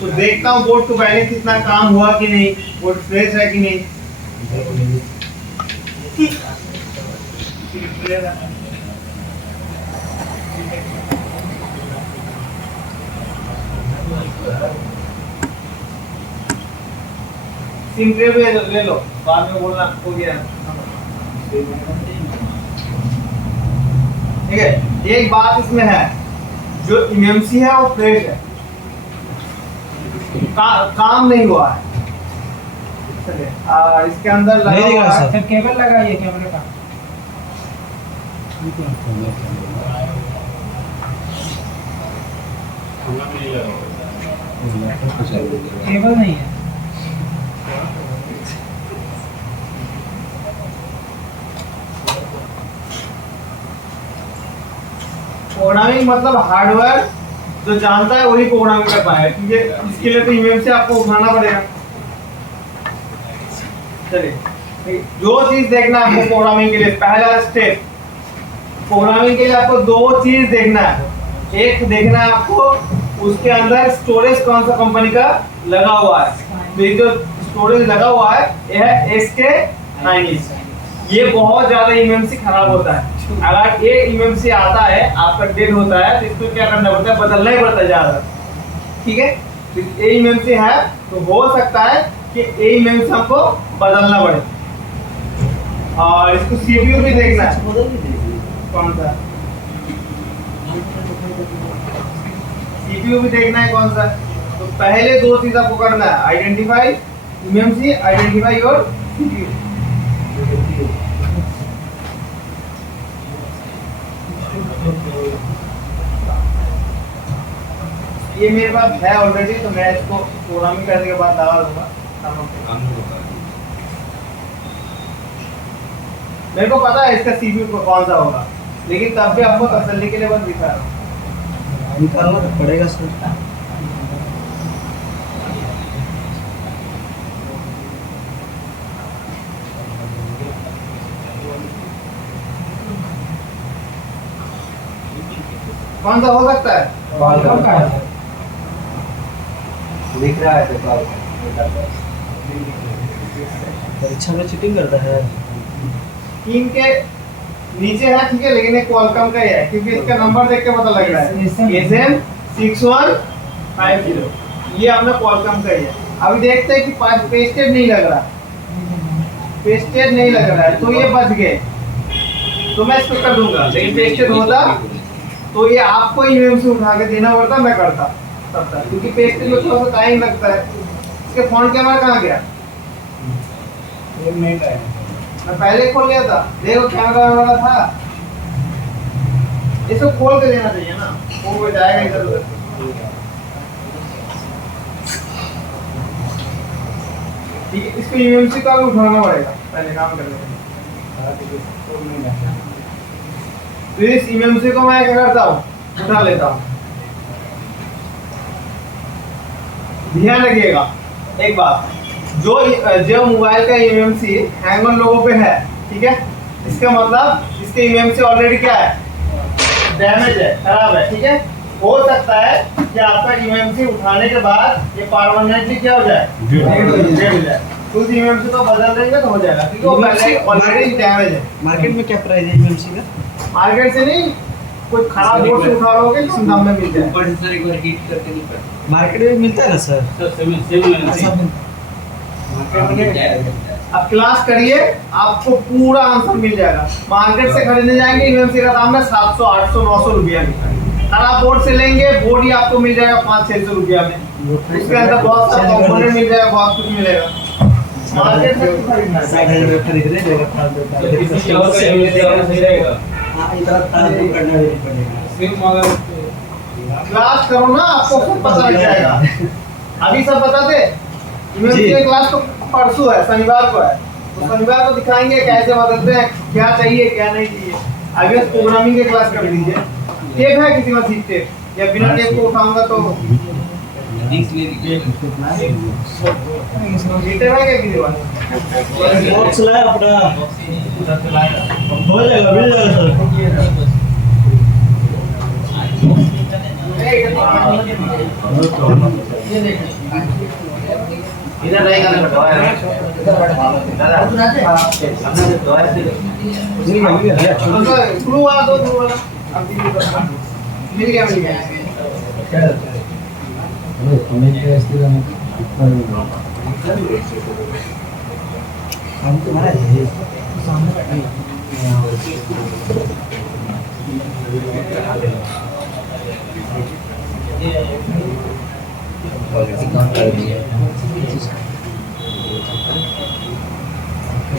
तो देखता हूँ बोर्ड को पहले कितना काम हुआ कि नहीं, बोर्ड फ्रेश है कि नहीं। सिम ट्रे भी ले लो, बाद में बोलना हो गया। ठीक है, एक बात इसमें है, जो इमएमसी है वो फ्रेश है, काम नहीं हुआ है। और इसके अंदर लगा हुआ है, केबल लगाइए कैमरे का। केबल नहीं है। प्रोग्रामिंग मतलब हार्डवेयर जो जानता है वही प्रोग्रामिंग कर पाएगा, क्योंकि इसके लिए तो ईमेल से आपको उठाना पड़ेगा। चलिए, जो चीज देखना है आपको प्रोग्रामिंग के लिए, पहला स्टेप प्रोग्रामिंग के लिए आपको दो चीज देखना है। एक देखना है आपको उसके अंदर स्टोरेज कौन सा कंपनी का लगा हुआ है। तो ये जो स्टोरेज लगा हुआ है यह है SK90। ये बहुत ज्यादा इमएमसी खराब होता है। अगर ये इमएमसी आता है, आपका डेड होता है, तो इसको क्या करना पड़ता है, बदलना ही पड़ता है ज्यादा। ठीक है, तो ये इमएमसी है तो हो सकता है कि ये इमएमसी हमको बदलना पड़े। और इसको सीपीयू भी देखना है कौन सा, सीपीयू भी देखना है कौन सा। तो पहले दो चीज आपको करना है, आइडेंटिफाई इमएमसी, आइडेंटिफाई योर सीपीयू। ये मेरे पास है ऑलरेडी, तो मैं इसको प्रोग्रामिंग करने के बाद लगा दूंगा। मेरे को पता है इसका सीपीयू कौन सा होगा, लेकिन तब भी आपको तसल्ली के लिए बस दिखा रहा हूँ। निकालना तो पड़ेगा सर। कौन सा हो सकता है, कौन का है? दिख रहा है तो परीक्षा में चीटिंग करता है। टीम के नीचे है, ठीक है, लेकिन एक क्वालकॉम का ही है, क्योंकि इसका नंबर देख के पता लग रहा है SM6150। ये अपना क्वालकॉम का ही है। अभी देखते हैं कि पेस्टेड नहीं लग रहा, पेस्टेड नहीं लग रहा है, तो ये बच गए, तो मैं इसको कर दूंगा। लेकिन पेस्टेड होता तो ये आपको ईमेल से उठा के देना पड़ता, मैं करता तब तक, क्योंकि पेस्टेड में थोड़ा सा टाइम लगता है। इसके फ्रंट कैमरा कहाँ गया, मैं पहले खोल लिया था, देखो कैमरा वाला था। इसको खोल के देना चाहिए ना, वो जाएगा इधर उधर। ठीक है, इसको यूएमसी का भी उठाना पड़ेगा पहले काम करने के लिए। तो इस यूएमसी को मैं क्या करता हूँ, उठा लेता हूँ। ध्यान रखिएगा एक बात, जो मोबाइल का ईएमसी हैंग ऑन लोगों पे है, ठीक है, इसका मतलब इसके ईएमसी ऑलरेडी क्या है, डैमेज है, खराब है। ठीक है, हो सकता है कि आपका ईएमसी उठाने के बाद ये परमानेंटली क्या हो जाए, डेड हो जाए। तो उस ईएमसी को बदल देंगे तो हो जाएगा, क्योंकि वो पहले ऑलरेडी डैमेज है। मार्केट में क्या प्राइस है ईएमसी का? मार्केट से नहीं, कोई खराब बोर्ड से उठा लोगे कम दाम में मिल जाएगा। मार्केट में मिलता है ना सर? अब क्लास करिए, आपको पूरा आंसर मिल जाएगा। मार्केट से खरीदने जाएंगे, यूएमसी का दाम है 700, 800, 900 रुपया में। खराब बोर्ड से लेंगे, बोर्ड ही आपको मिल जाएगा 500-600 रुपया में। उसके अंदर बहुत सारे कंपोनेंट मिल जाएगा, बहुत कुछ मिलेगा। मार्केट से खरीदना क्लास करो ना, आपको खुद पता लग जाएगा। अभी सब बताते, यूएमसी क्लास तो परसों है, शनिवार को है, तो शनिवार को दिखाएंगे कैसे बदलते हैं, क्या चाहिए क्या नहीं चाहिए। अभी प्रोग्रामिंग की क्लास कर लीजिए। टेप है किसी में टेप, या बिना टेप को उठाऊंगा तो टेप है क्या किसी बात बॉक्स लाया अपना, हो जाएगा, मिल जाएगा सर। इधर रहेगा ना दवा है दादा दवा क्लू वाला दो क्लू वाला अब मिल गया हम तुम्हारा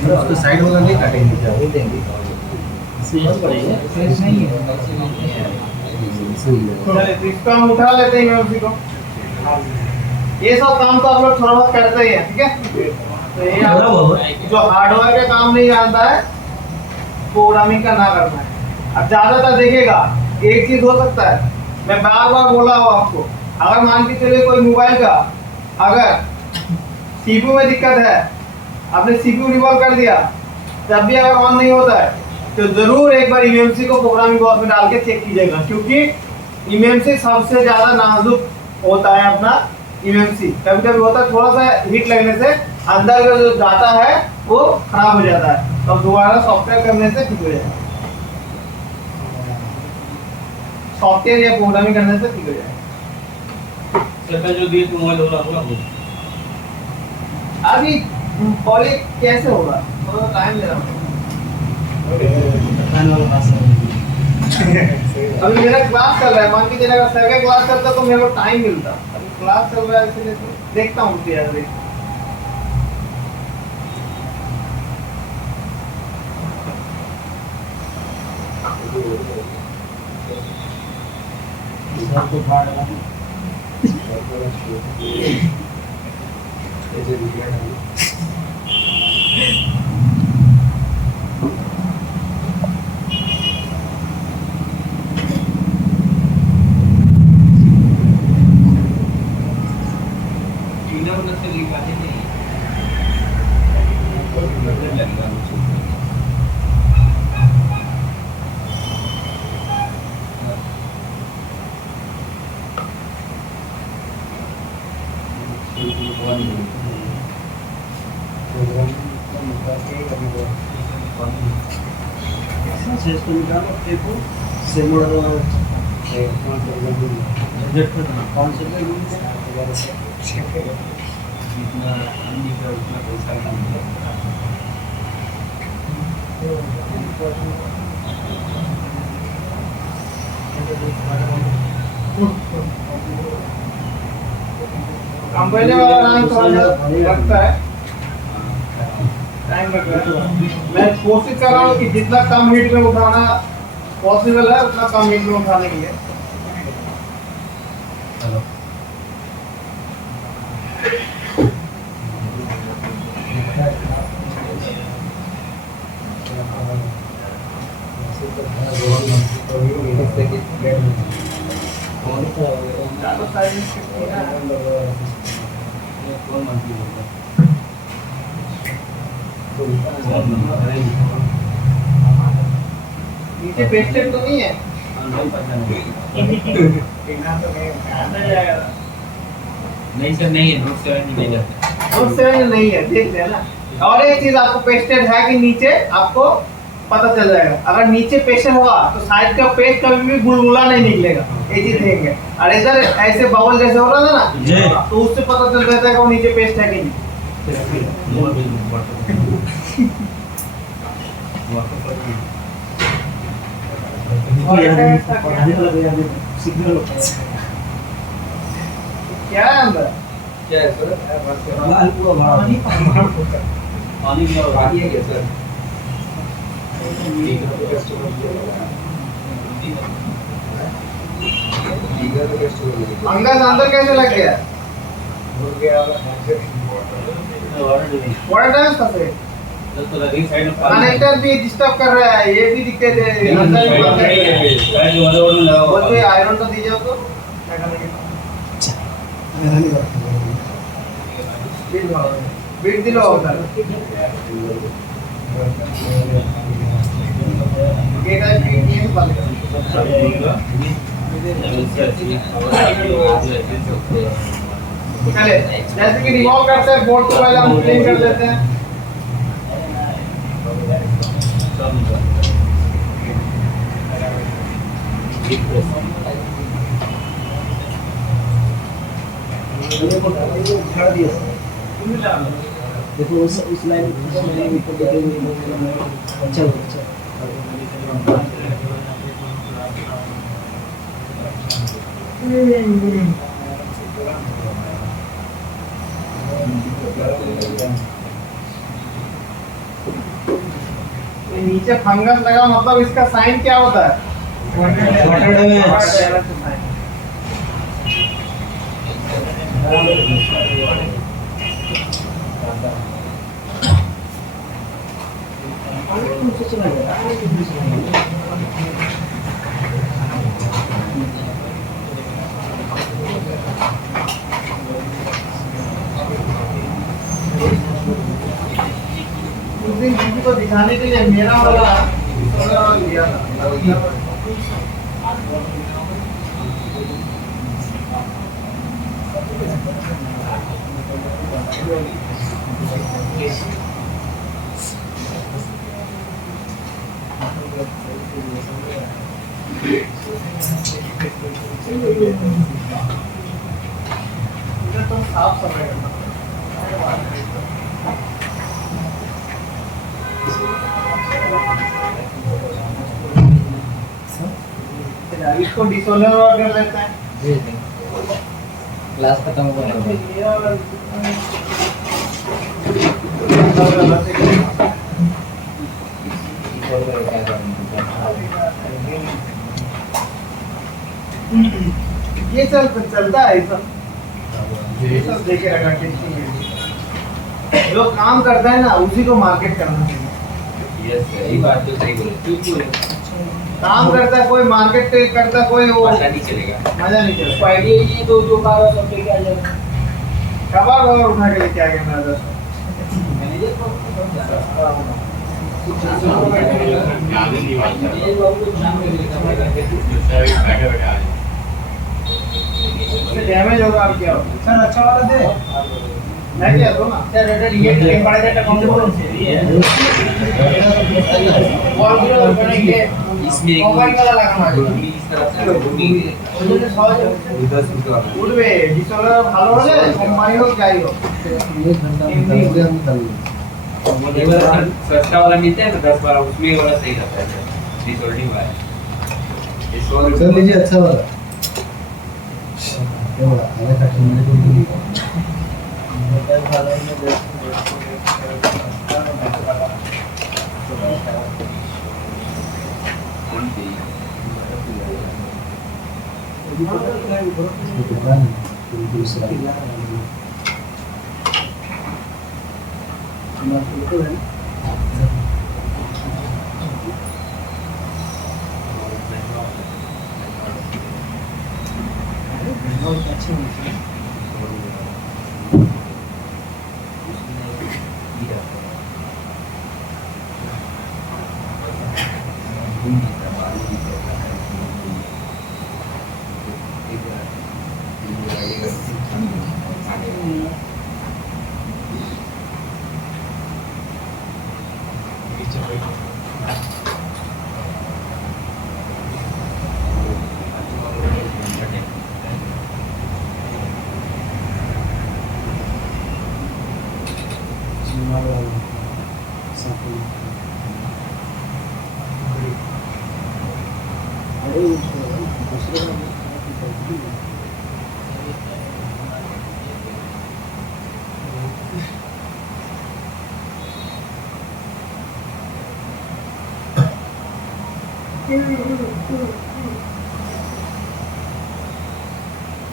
उसको साइड वाला नहीं काटेंगे क्या वो देंगे फ्रेश नहीं है इसको हम उठा लेते हैं उसी को ये सब काम तो आप लोग थोड़ा बहुत करते ही हैं ठीक है तो ये आप जो हार्डवेयर का काम नहीं जानता है प्रोग्रामिंग का ना करना है अब ज्यादातर देखिएगा एक चीज हो सकता है मैं बार बार बोला हूँ आपको अगर मान के चलिए कोई मोबाइल का अगर सीपीयू में दिक्कत है आपने सीपीयू रिवॉल्व कर दिया तब भी अगर ऑन नहीं होता है तो जरूर एक बार ईएमसी को प्रोग्रामिंग बॉक्स में डाल के चेक कीजिएगा क्योंकि ईएमसी सबसे ज्यादा नाजुक होता है अपना ईएमसी कभी कभी होता है थोड़ा सा हीट लगने से अंदर का जो डाटा है वो खराब हो जाता है तो दोबारा सॉफ्टवेयर करने से ठीक हो जाएगा सॉफ्टवेयर या प्रोग्रामिंग करने से ठीक हो जाएगा जो दिए तो मोबाइल होगा अभी पहले कैसे होगा थोड़ा टाइम ले रहा हूँ अभी मेरा क्लास चल रहा है मान के चलिए अगर सर का क्लास करता तो मेरे को टाइम मिलता अभी क्लास चल रहा है इसलिए तो देखता हूँ यार कंपनी वाला नाम थोड़ा लगता है टाइम लग रहा है मैं कोशिश कर रहा हूँ कि जितना कम हीट में उठाना पॉसिबल है उतना कम हीट में उठाने के लिए नीचे पेस्टेड तो नहीं है नहीं सर नहीं है नोट 7 नहीं जाता नोट 7 नहीं है देख लेना और एक चीज आपको पेस्टेड है कि नीचे आपको पता चल जाएगा अगर नीचे पेस्टेड होगा तो साइड का पेज कभी भी बुलबुला नहीं निकलेगा ये चीज देखेंगे और इधर ऐसे बबल जैसे हो रहा था ना तो उससे पता चल जाता है कि वो नीचे पेस्ट है कि नहीं क्या है अंदर क्या है सर पानी भी और पानी है क्या सर अंदर अंदर कैसे लग गया बड़ा टाइम था से तो लगी साइड में कनेक्टर भी डिस्टर्ब कर रहा है ये भी दिक्कत है अंदर भी बात है साइड में वाला वाला लगा हुआ बोलते आयरन तो दीजिए तो बीट दिलो होता गेट है बीट नहीं पालेगा चले जैसे कि रिवॉल्व करते हैं बोर्ड को पहले हम क्लीन कर लेते हैं। उठा दिया देखो उस लाइन अच्छा अच्छा ये नीचे फंगस लगा मतलब इसका साइन क्या होता है? वाटर डैमेज वाटर डैमेज का साइन। उस दिन किसी को दिखाने के लिए मेरा वाला लिया था। इधर तुम साफ सफाई करना। इसको डिसोलर कर लेते हैं। क्लास खत्म हो गया ये चलता है ये सब देखे रखा टेस्टिंग के लिए। जो काम करता है ना उसी को मार्केट करना चाहिए। यस यही बात तो सही बोले। काम करता है कोई मार्केट करता है कोई वो पता नहीं चलेगा। मजा नहीं चलेगा। आइडिया ये दो दो बार सब लेके आ जाएगा। कबाड़ वगैरह उठा के लेके आ गया मेरा दोस्त। मैनेजर को उससे डैमेज होगा अब क्या होगा? सर अच्छा वाला दे। मैं क्या दो ना सर रेड ये बड़े डेटा कौन से बोल से ये वॉल की और बनेंगे इसमें एक मोबाइल वाला लगाना है इस तरफ से घूमी ওজনে সহজে উঠবে ডিসোলার ভালো হলে কোম্পানি হোক যাই হোক एक घंटा हम कर एक बार सस्ता वाला मिलता है ना 10 12 उसमें वाला सही रहता है डिसोल्डिंग वाला ये 100 कर लीजिए अच्छा वाला क्या बोला आधा काट मेरे को भी दुकान दूसरा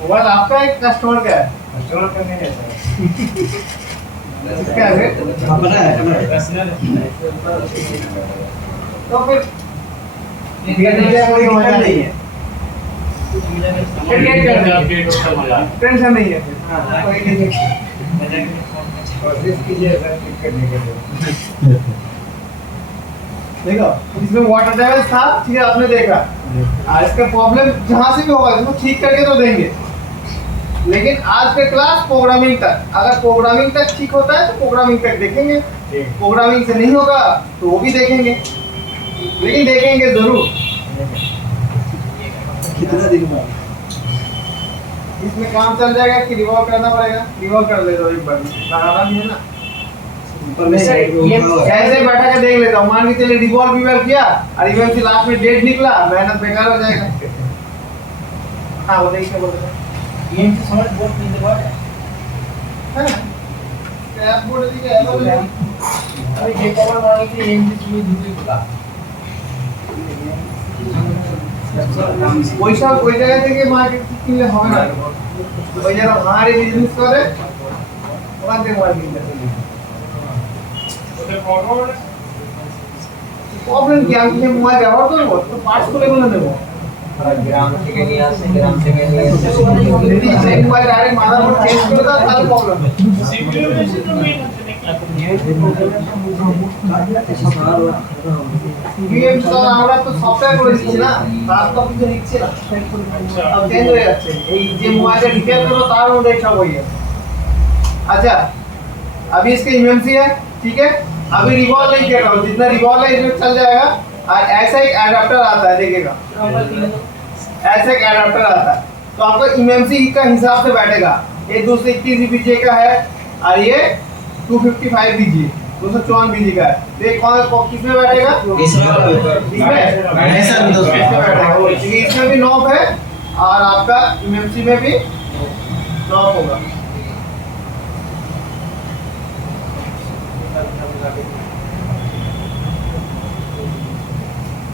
मोबाइल आपका एक कस्टमर का है कस्टमर का नहीं है सर इसका है अपना है तो फिर कोई मजा नहीं है टेंशन नहीं है कोई नहीं कोशिश कीजिए सर ठीक करने के लिए देखो इसमें वाटर डैमेज था, ठीक है, आपने देखा। इसका प्रॉब्लम जहाँ से भी होगा इसको ठीक करके तो देंगे, लेकिन आज का क्लास प्रोग्रामिंग तक, अगर प्रोग्रामिंग तक ठीक होता है तो प्रोग्रामिंग तक देखेंगे, प्रोग्रामिंग से नहीं होगा तो वो भी देखेंगे, लेकिन देखेंगे जरूर। कितना दिन बाद इसमें काम चल जाएगा कि रिवॉल्व करना पड़ेगा? रिवॉल्व कर ले दो एक बार, लगाना भी है ना। ऊपर में साइड में ये उठा हुआ है। ऐसे बैठा के देख लेता हूँ, मान के चलिए रिवॉल्व भी किया और इवेंट लास्ट में डेट निकला, मेहनत बेकार हो जाएगा। हाँ बताइए क्या बोल रहे थे? ये समझ बहुत नहीं दबा है। स्क्रैप बोर्ड दी क्या है? अभी जे कवर मांगी थी एमडी में दूसरी बोला। পয়সা ওই জায়গা থেকে মার্কেট কিনলে হবে না, ওই যারা ভাড়ে বিজনেস করে ওখান থেকে মাল কিনতে হবে। প্রবলেম কি, আমি যে মোবাইল ব্যবহার করবো তো পার্টস খুলে বলে দেবো, গ্রাম থেকে নিয়ে আসে, গ্রাম থেকে নিয়ে এসে যদি সেই মোবাইল ডাইরেক্ট মাদারবোর্ড চেঞ্জ করে দাও তাহলে প্রবলেম। গেম তো আমরা তো সফটওয়্যার করে দিচ্ছি না, তার তো কিছু লিখছি না, अब चेंज हो যাচ্ছে। এই যে মোবাইলটা রিপেয়ার করো তার মধ্যে সব হয়ে যাচ্ছে। अच्छा अभी इसका इमएमसी है, ठीक है, अभी रिवॉल्व नहीं कर रहा हूँ, जितना रिवॉल्व है इसमें चल जाएगा। और ऐसा एक एडाप्टर आता है, देखिएगा ऐसा एक एडाप्टर आता है, तो आपका इमएमसी का हिसाब से बैठेगा। ये 221 बीजे का है और ये 255 बीजे 254 बीजे का है। तो ये कौन किसमें बैठेगा? इसमें ऐसा भी दोस्तों। इसमें बैठेगा, क्योंकि इसमें भी नॉब है और आपका इमएमसी में भी नॉब होगा।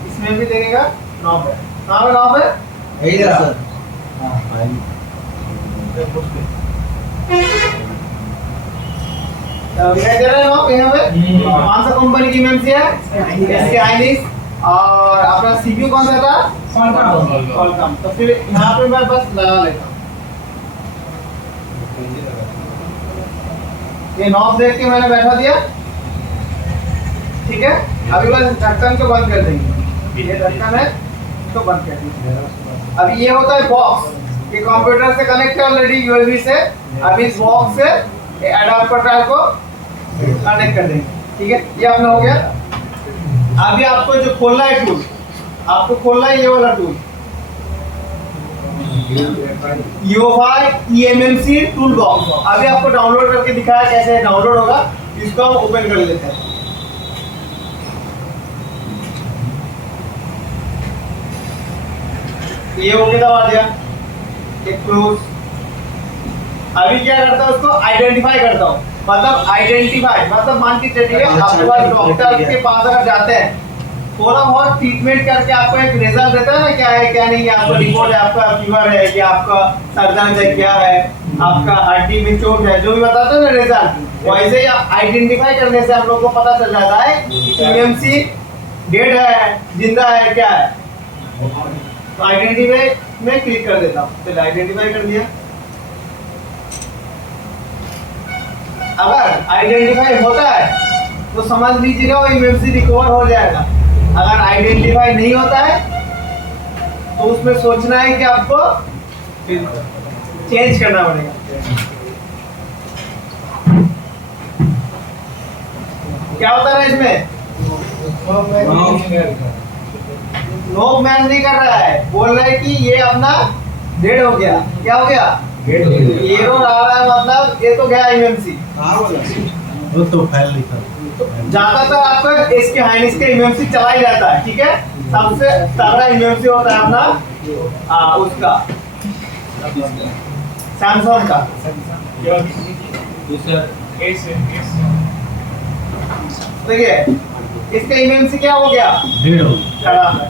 इसमें भी देखेगा नॉब है, कहाँ पे नॉब है? इधर सर। हाँ भाई दिखाई दे रहा है नॉब यहाँ पे? कौन सा कंपनी की इमएमसी है? SK Hynix। और अपना सीपीयू कौन सा था? Qualcomm। तो फिर यहाँ पे मैं बस लगा लेता हूँ, ये नॉब देख के मैंने बैठा दिया, ठीक है। अभी बस ढक्कन को बंद कर देंगे, ये ढक्कन है तो बंद कर दीजिए। अभी ये होता है बॉक्स, ये कंप्यूटर से कनेक्ट है ऑलरेडी यूएसबी से। अब इस बॉक्स से एडाप्टर को कनेक्ट कर देंगे, ठीक है, ये अपना हो गया। अभी आपको जो खोलना है टूल, आपको खोलना है ये वाला tool, UEFI eMMC tool box. अभी आपको डाउनलोड करके दिखाया कैसे डाउनलोड होगा, इसको हम ओपन कर लेते हैं। ये ओके दबा दिया, एक क्लोज। अभी क्या करता हूँ, उसको आइडेंटिफाई करता हूँ, मतलब आइडेंटिफाई मतलब मान के चलिए आपके पास डॉक्टर के पास अगर जाते हैं, थोड़ा बहुत ट्रीटमेंट करके आपको एक रिजल्ट देता है ना, क्या है क्या नहीं है, आपका रिपोर्ट है, आपका फीवर है कि आपका सर दर्द है, क्या है आपका हड्डी में चोट है, जो भी बताता है ना रिजल्ट, वैसे ही आइडेंटिफाई करने से हम लोग को पता चल जाता है इमएमसी डेड है, जिंदा है, क्या है। तो आइडेंटिफाई में क्लिक कर देता हूँ, चलिए आइडेंटिफाई कर दिया। अगर आइडेंटिफाई होता है तो समझ लीजिएगा वो इमएमसी रिकवर हो जाएगा। अगर आइडेंटिफाई नहीं होता है तो उसमें सोचना है कि आपको चेंज करना पड़ेगा। क्या होता है इसमें? नोब मैच नहीं कर रहा है, बोल रहा है कि ये अपना डेड हो गया। क्या हो गया? एरर आ रहा है, मतलब ये तो गया इमएमसी। वो तो फाइल लिखा ज्यादातर आपका SK Hynix का इमएमसी चला ही जाता है, ठीक है। सबसे तगड़ा इमएमसी होता है अपना उसका सैमसंग का। देखिए इसका इमएमसी क्या हो गया? डेढ़ हो खराब है।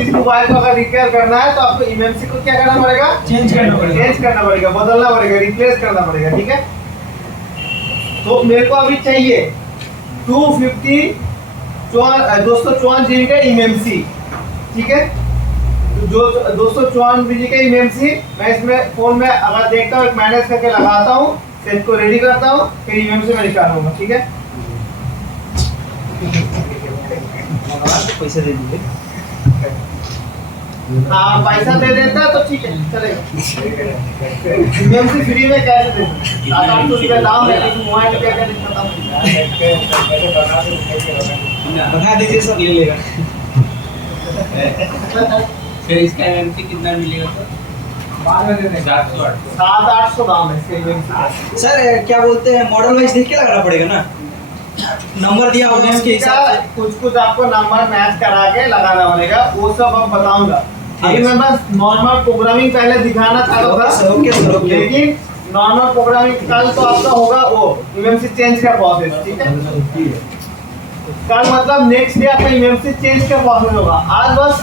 इस मोबाइल को अगर रिपेयर करना है तो आपको इमएमसी को क्या करना पड़ेगा? चेंज करना पड़ेगा, बदलना पड़ेगा, रिप्लेस करना पड़ेगा, ठीक है। तो मेरे को अभी चाहिए 254 जीबी का इमएमसी, ठीक है। तो जो 254 जीबी का इमएमसी मैं इसमें फोन में अगर देखता हूँ, मैनेज करके लगाता हूँ, सेट को रेडी करता हूँ, फिर इमएमसी में निकालूंगा, ठीक है। पैसे दे दीजिए। हाँ पैसा दे देता है तो ठीक है चलेगा। यूएमसी फ्री में कैसे दे सकते? 700-800 रुपये दाम है लेकिन मोबाइल पे क्या दिक्कत है? बना दीजिए सर, ले लेगा। फिर इसका एमएमसी कितना मिलेगा सर? बाद में दे देंगे। 700-800 700-800 दाम है इसके यूएमसी का। सर क्या बोलते हैं, मॉडल वाइज देख के लगाना पड़ेगा ना, नंबर दिया होगा उसके हिसाब से। कुछ कुछ आपको नंबर मैच करा के लगाना पड़ेगा, वो सब अब बताऊंगा। अभी मैं बस नॉर्मल प्रोग्रामिंग पहले दिखाना चाहता था, ओके सर, ओके। लेकिन नॉर्मल प्रोग्रामिंग कल तो आपका होगा वो यूएमसी चेंज का प्रोसेस, ठीक है? कल मतलब नेक्स्ट डे आपका यूएमसी चेंज का प्रोसेस होगा। आज बस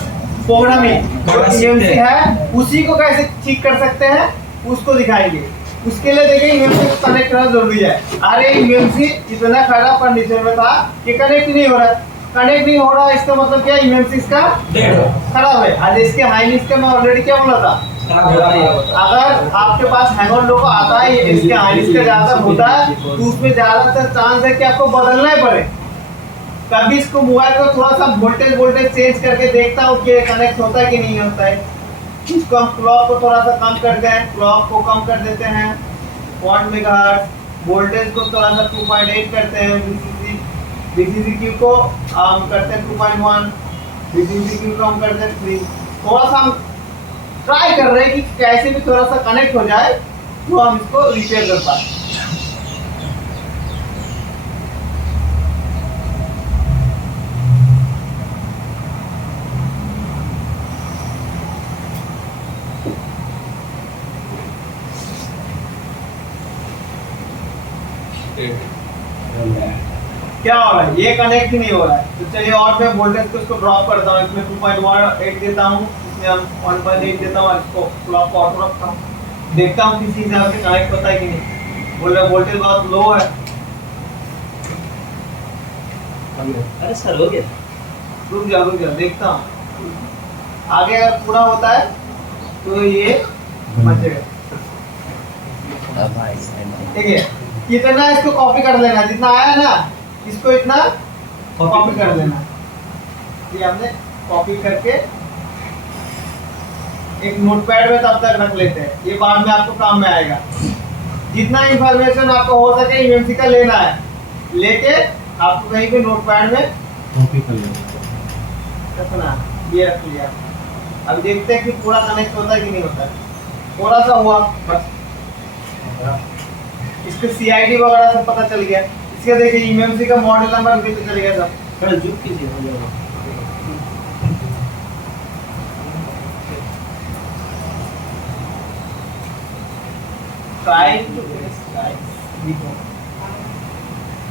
प्रोग्रामिंग जो यूएमसी है उसी को कैसे ठीक कर सकते हैं उसको दिखाएंगे। उसके लिए देखिए यूएमसी को कनेक्ट करना जरूरी है। अरे यूएमसी इतना खराब कंडीशन में था कि कनेक्ट नहीं हो रहा है। कनेक्ट नहीं हो रहा है इसका मतलब क्या, यूएमसी इसका खराब है। आज इसके हाइनिस का मैं ऑलरेडी क्या बोला था, अगर आपके पास हैंग-ऑन लोगो आता है इसके हाइनिस का ज्यादा होता है तो उसमें ज्यादातर चांस है कि आपको बदलना ही पड़े। कभी इसको मोबाइल को थोड़ा सा वोल्टेज चेंज करके देखता हूँ कि कनेक्ट होता है कि नहीं होता है। इसको हम क्लॉक को थोड़ा सा कम करते हैं, क्लॉक को कम कर देते हैं 1 मेगाहर्ट्ज, वोल्टेज को थोड़ा सा 2.8 करते हैं, VCQ को हम करते हैं 2.1, VCQ को हम करते हैं 3। थोड़ा सा हम ट्राई कर रहे हैं कि कैसे भी थोड़ा सा कनेक्ट हो जाए तो हम इसको रिपेयर कर पाए। क्या हो रहा है, ये कनेक्ट ही नहीं हो रहा है। तो चलिए और मैं वोल्टेज को इसको ड्रॉप करता हूँ, इसमें 2.18 देता हूँ, इसमें हम 1.8 देता हूँ और इसको क्लॉक को ऑटो रखता हूँ। देखता हूँ किसी हिसाब से कनेक्ट होता है कि नहीं। बोल रहे वोल्टेज बहुत लो है। अरे सर हो गया। रुक जा देखता हूँ। आगे अगर पूरा होता है तो ये बचेगा। ठीक है, इतना इसको कॉपी कर लेना, जितना आया ना इसको इतना कॉपी कर लेना। ये हमने कॉपी करके एक नोटपैड में तब तक रख लेते हैं, ये बाद में आपको काम में आएगा। जितना इंफॉर्मेशन आपको हो सके यूएमसी का लेना है, लेके आपको कहीं पे नोटपैड में कॉपी कर लेना। रखना। ये रख लिया। अब देखते हैं कि पूरा कनेक्ट होता है कि नहीं होता है। थोड़ा सा हुआ बस, इसके CID वगैरह सब पता चल गया। इसके देखिए यूएमसी का मॉडल नंबर भी चल गया सब। थोड़ा जूम कीजिए, हो जाएगा।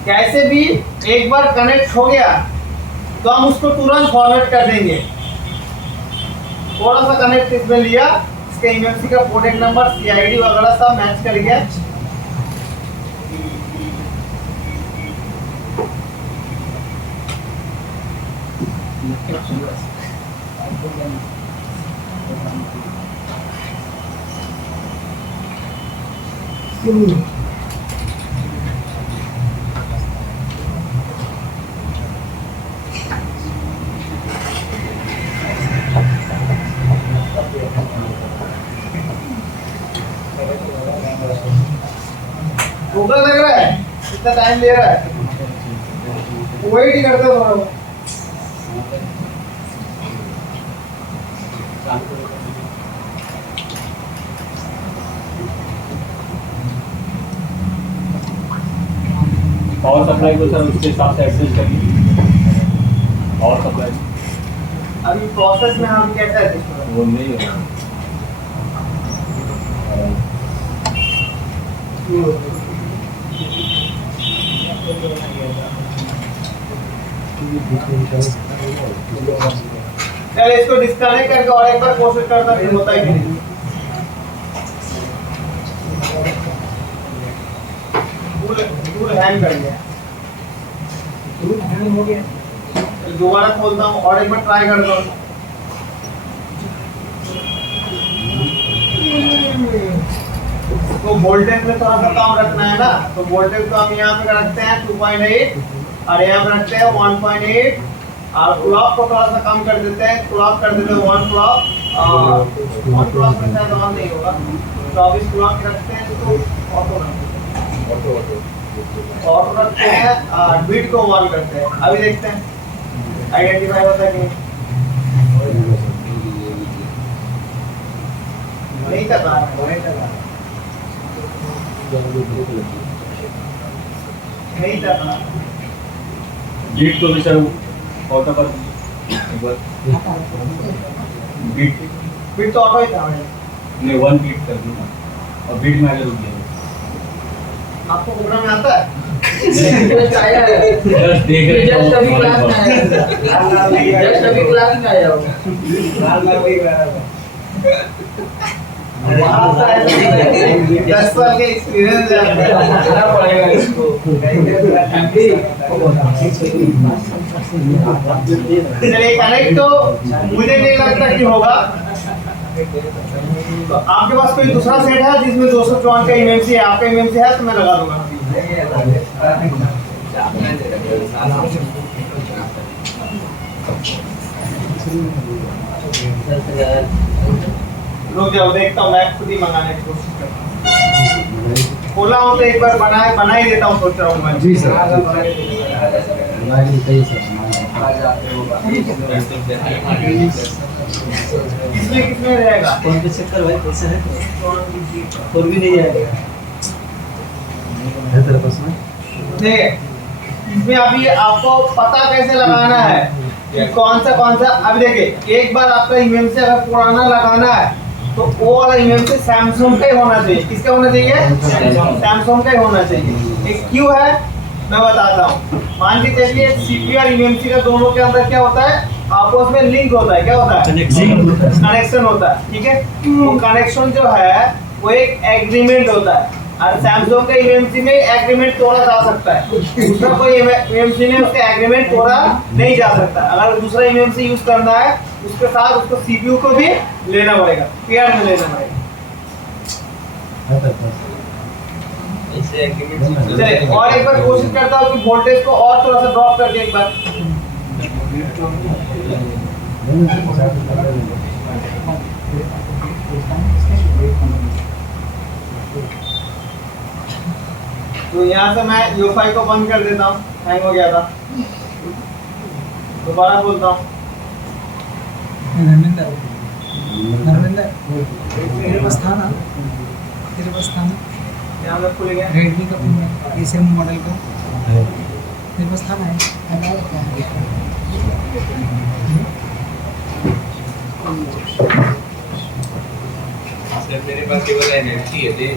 कैसे भी एक बार कनेक्ट हो गया तो हम उसको तुरंत फॉरवर्ड कर देंगे। थोड़ा सा कनेक्ट इसमें लिया, इसका यूएमसी का पोर्ट नंबर CID वगैरह सब मैच कर गया। भूखा लग रहा है, इतना टाइम ले रहा है, वेट ही करते हो। पावर सप्लाई को सर उसके हिसाब से एडजस्ट करिए। पावर सप्लाई अभी प्रोसेस में हम कैसे एडजस्ट करें? वो नहीं होगा। चलिए इसको डिस्कनेक्ट करके और एक बार कोशिश करता हूँ होता है कि नहीं। फुल हैंग कर गया। हो गया। दोबारा खोलता हूँ और एक बार ट्राई करता हूँ। तो वोल्टेज में थोड़ा सा कम रखना है ना, तो वोल्टेज को हम यहाँ पे रखते हैं 2.8 और यहाँ पे रखते हैं 1.8 और क्लॉक को थोड़ा सा कम कर देते हैं, क्लॉक कर देते हैं 1 क्लॉक, 1 क्लॉक में शायद ऑन नहीं होगा, 24 क्लॉक रखते हैं तो ऑटो रखते हैं और बीट को ऑन करते हैं। अभी देखते हैं आइडेंटिफाई होता है कि नहीं कर रहा है, नहीं कर रहा। बीट को भी सर ऑटो पर बीट बीट तो ऑटो ही था। ने 1 बीट कर दूंगा और बीट में आगे रुक गया। आपको प्रोग्राम में आता है? जस्ट आया है, जस्ट देख रहे जस्ट अभी क्लास में आया, जस्ट अभी क्लास में आया हूँ। आता है 10 साल के एक्सपीरियंस है, पड़ेगा इसको। चलिए कनेक्ट तो मुझे नहीं लगता कि होगा। तो आपके पास कोई दूसरा सेट है जिसमें 254 का इमेमसी है? आपका इमेमसी है तो मैं लगा दूंगा। रुक जाओ, देखता हूँ, मैं खुद ही मंगाने की कोशिश करता हूँ। खोला हूँ तो एक बार बना ही देता हूँ, सोच रहा हूँ मैं। जी सर। बताइए सर। किसमें रहेगा? कौन पे चेक कर भाई, कैसे है? और भी नहीं आएगा है तेरे पास में? ठीक है, इसमें अभी आपको पता कैसे लगाना है कि कौन सा अभी देखिए, एक बार आपका ईमेल से अगर पुराना लगाना है तो वो वाला ईमेल से सैमसंग का ही होना चाहिए। किसका होना चाहिए? सैमसंग का ही होना चाहिए। एक क्यों है मैं बताता हूँ। मान के चलिए सीपी और ईएमसी का दोनों के अंदर क्या होता है, आपस में लिंक होता है। क्या होता है? कनेक्शन होता है। ठीक है, वो कनेक्शन जो है वो एक एग्रीमेंट होता है और सैमसंग के ईएमसी में एग्रीमेंट तोड़ा जा सकता है, दूसरा कोई ईएमसी में उसका एग्रीमेंट तोड़ा नहीं जा सकता। अगर दूसरा ईएमसी यूज करना है उसके साथ उसको सीपीयू को भी लेना पड़ेगा, पेयर में लेना पड़ेगा। चलिए और एक बार कोशिश करता हूँ कि वोल्टेज को और थोड़ा सा ड्रॉप करके एक बार। तो यहाँ से मैं यूफाई को बंद कर देता हूँ, हैंग हो गया था। दोबारा बोलता हूँ, तेरे पास था ना, यहाँ में खुल गया। रेडमी का एसएम मॉडल का तेरे पास था ना? सर मेरे पास केवल एनएफसी है दे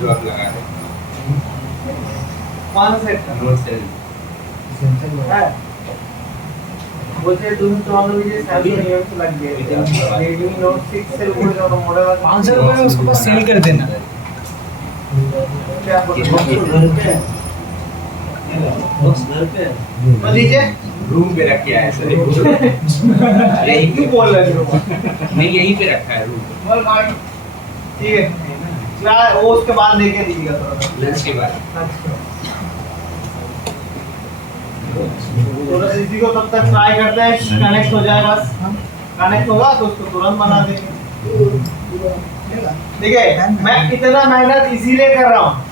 जो आप लगा रहे कौन सा सेट था? नोट सेल है वो से दूसरे तो मुझे सैमसंग ईएमएस लग गया। रेडमी नोट 6 से ऊपर जो मॉडल है 500 रुपये में उसको बस सेल कर देना। क्या बोल लीजिए, रूम पे रख के आया सर यही क्यों बोल रहे हो? नहीं यहीं पे रखा है रूम ठीक है, क्या वो उसके बाद लेके दीजिएगा थोड़ा सा। लंच के बाद थोड़ा सा इसी को तब तक ट्राई करते हैं, कनेक्ट हो जाए। बस कनेक्ट होगा तो उसको तुरंत बना देंगे। ठीक है, मैं इतना मेहनत इसीलिए कर रहा हूँ,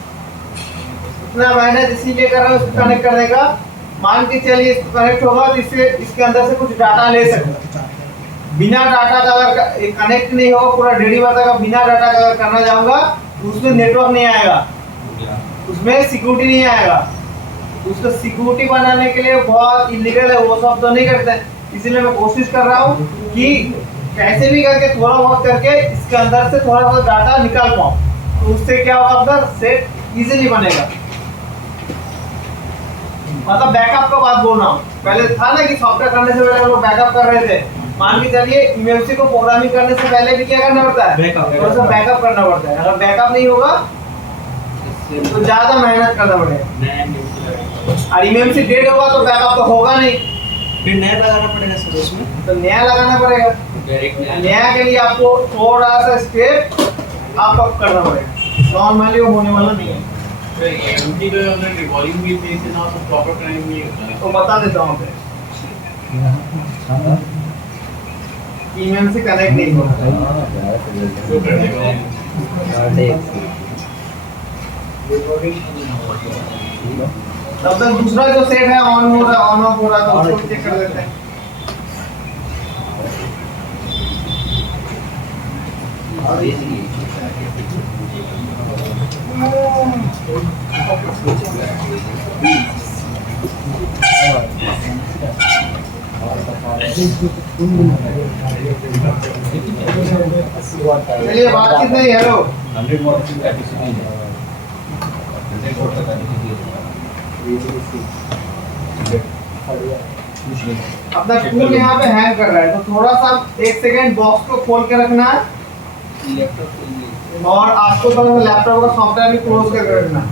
इतना मेहनत इसीलिए कर रहा हूँ इसको कनेक्ट करने का। मान के चलिए इसको कनेक्ट होगा तो इससे इसके अंदर से कुछ डाटा ले सकते हैं। बिना डाटा का अगर कनेक्ट नहीं होगा, पूरा डेढ़ी वाला का बिना डाटा का अगर करना चाहूँगा तो उसमें नेटवर्क नहीं आएगा, उसमें सिक्योरिटी नहीं आएगा। उसको सिक्योरिटी बनाने के लिए बहुत इलीगल है, वो सब तो नहीं करते। इसीलिए मैं कोशिश कर रहा हूँ कि कैसे भी करके थोड़ा बहुत करके इसके अंदर से थोड़ा सा डाटा निकाल पाऊँ, तो उससे क्या होगा, आपका सेट इजीली बनेगा। मतलब बैकअप का बात बोल रहा हूँ। पहले था ना कि सॉफ्टवेयर करने से पहले हम लोग बैकअप कर रहे थे। मान के चलिए ईएमसी को प्रोग्रामिंग करने से पहले भी क्या करना पड़ता है, थोड़ा सा बैकअप करना पड़ता है। अगर बैकअप नहीं होगा तो ज्यादा मेहनत करना पड़ेगा, और ईएमसी डेड होगा तो बैकअप तो होगा नहीं, फिर नया लगाना पड़ेगा सर उसमें। तो नया लगाना पड़ेगा। डायरेक्ट नया के लिए आपको थोड़ा सा स्टेप आपको करना पड़ेगा, नॉर्मली वो होने वाला नहीं है। तो बता देता हूँ फिर। ईएमसी कनेक्ट नहीं होगा। तब तक दूसरा जो सेट है ऑन हो रहा ऑन ऑफ हो रहा तो उसको चेक कर लेते हैं। चलिए बातचीत नहीं हेलो 100 वॉट की कैपेसिटी है 100 वॉट का कैपेसिटी है। अपना टूल यहाँ पे हैंग कर रहा है तो थोड़ा सा 1 सेकंड बॉक्स को खोल के रखना है और आपको थोड़ा सा लैपटॉप का सॉफ्टवेयर भी क्लोज करके रखना है।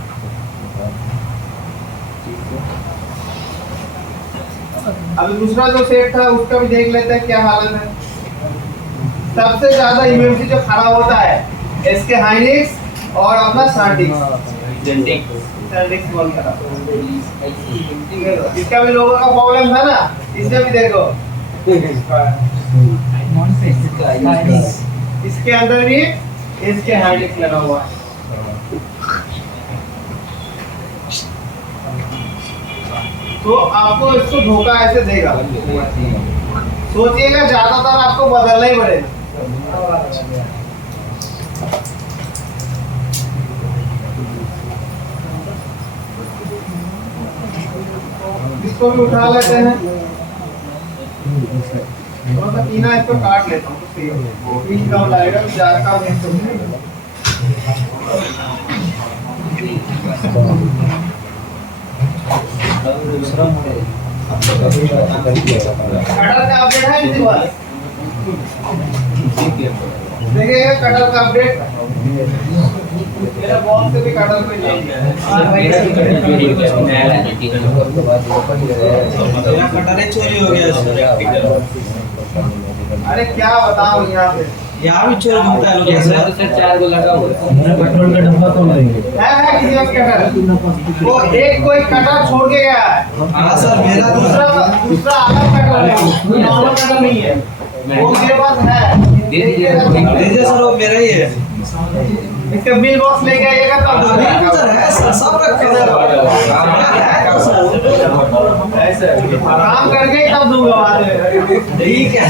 अभी दूसरा जो सेट था उसका भी देख लेते हैं क्या हालत है। सबसे ज्यादा इम्यूनिटी जो खड़ा होता है इसके हाइनिक्स और अपना सैंडिक्स बोलता है। इसका भी लोगों का प्रॉब्लम था ना, इसमें भी देखो इसके अंदर भी इसके हाइनिक्स लगा हुआ है। तो आपको इसको धोखा ऐसे देगा, सोचिएगा ज्यादातर आपको बदलना ही पड़ेगा। इसको भी उठा लेते हैं, थोड़ा सा कीना इसको काट लेता हूँ तो सही होगा। पीस कम लगेगा तो ज्यादा कम नहीं तो कटर का अपडेट है इसी बार देखिए कटर का अपडेट मेरा बॉक्स से भी कटर पे चोरी हो गया। अरे क्या बताऊं यहाँ पे यहाँ भी चोरी होता है लोग ऐसे। 4 को लगा हुआ पेट्रोल का डब्बा तो नहीं है किसी का कटर वो एक कोई कटर छोड़ के गया है। हाँ सर मेरा दूसरा अलग कटर है, नॉर्मल कटर नहीं है, वो मेरे पास है। दीजिए सर वो मेरा ही है। इसका बिल बॉक्स लेके आइएगा तब सर है सर सब रखे काम करके ही तब दूंगा बाद में। ठीक है।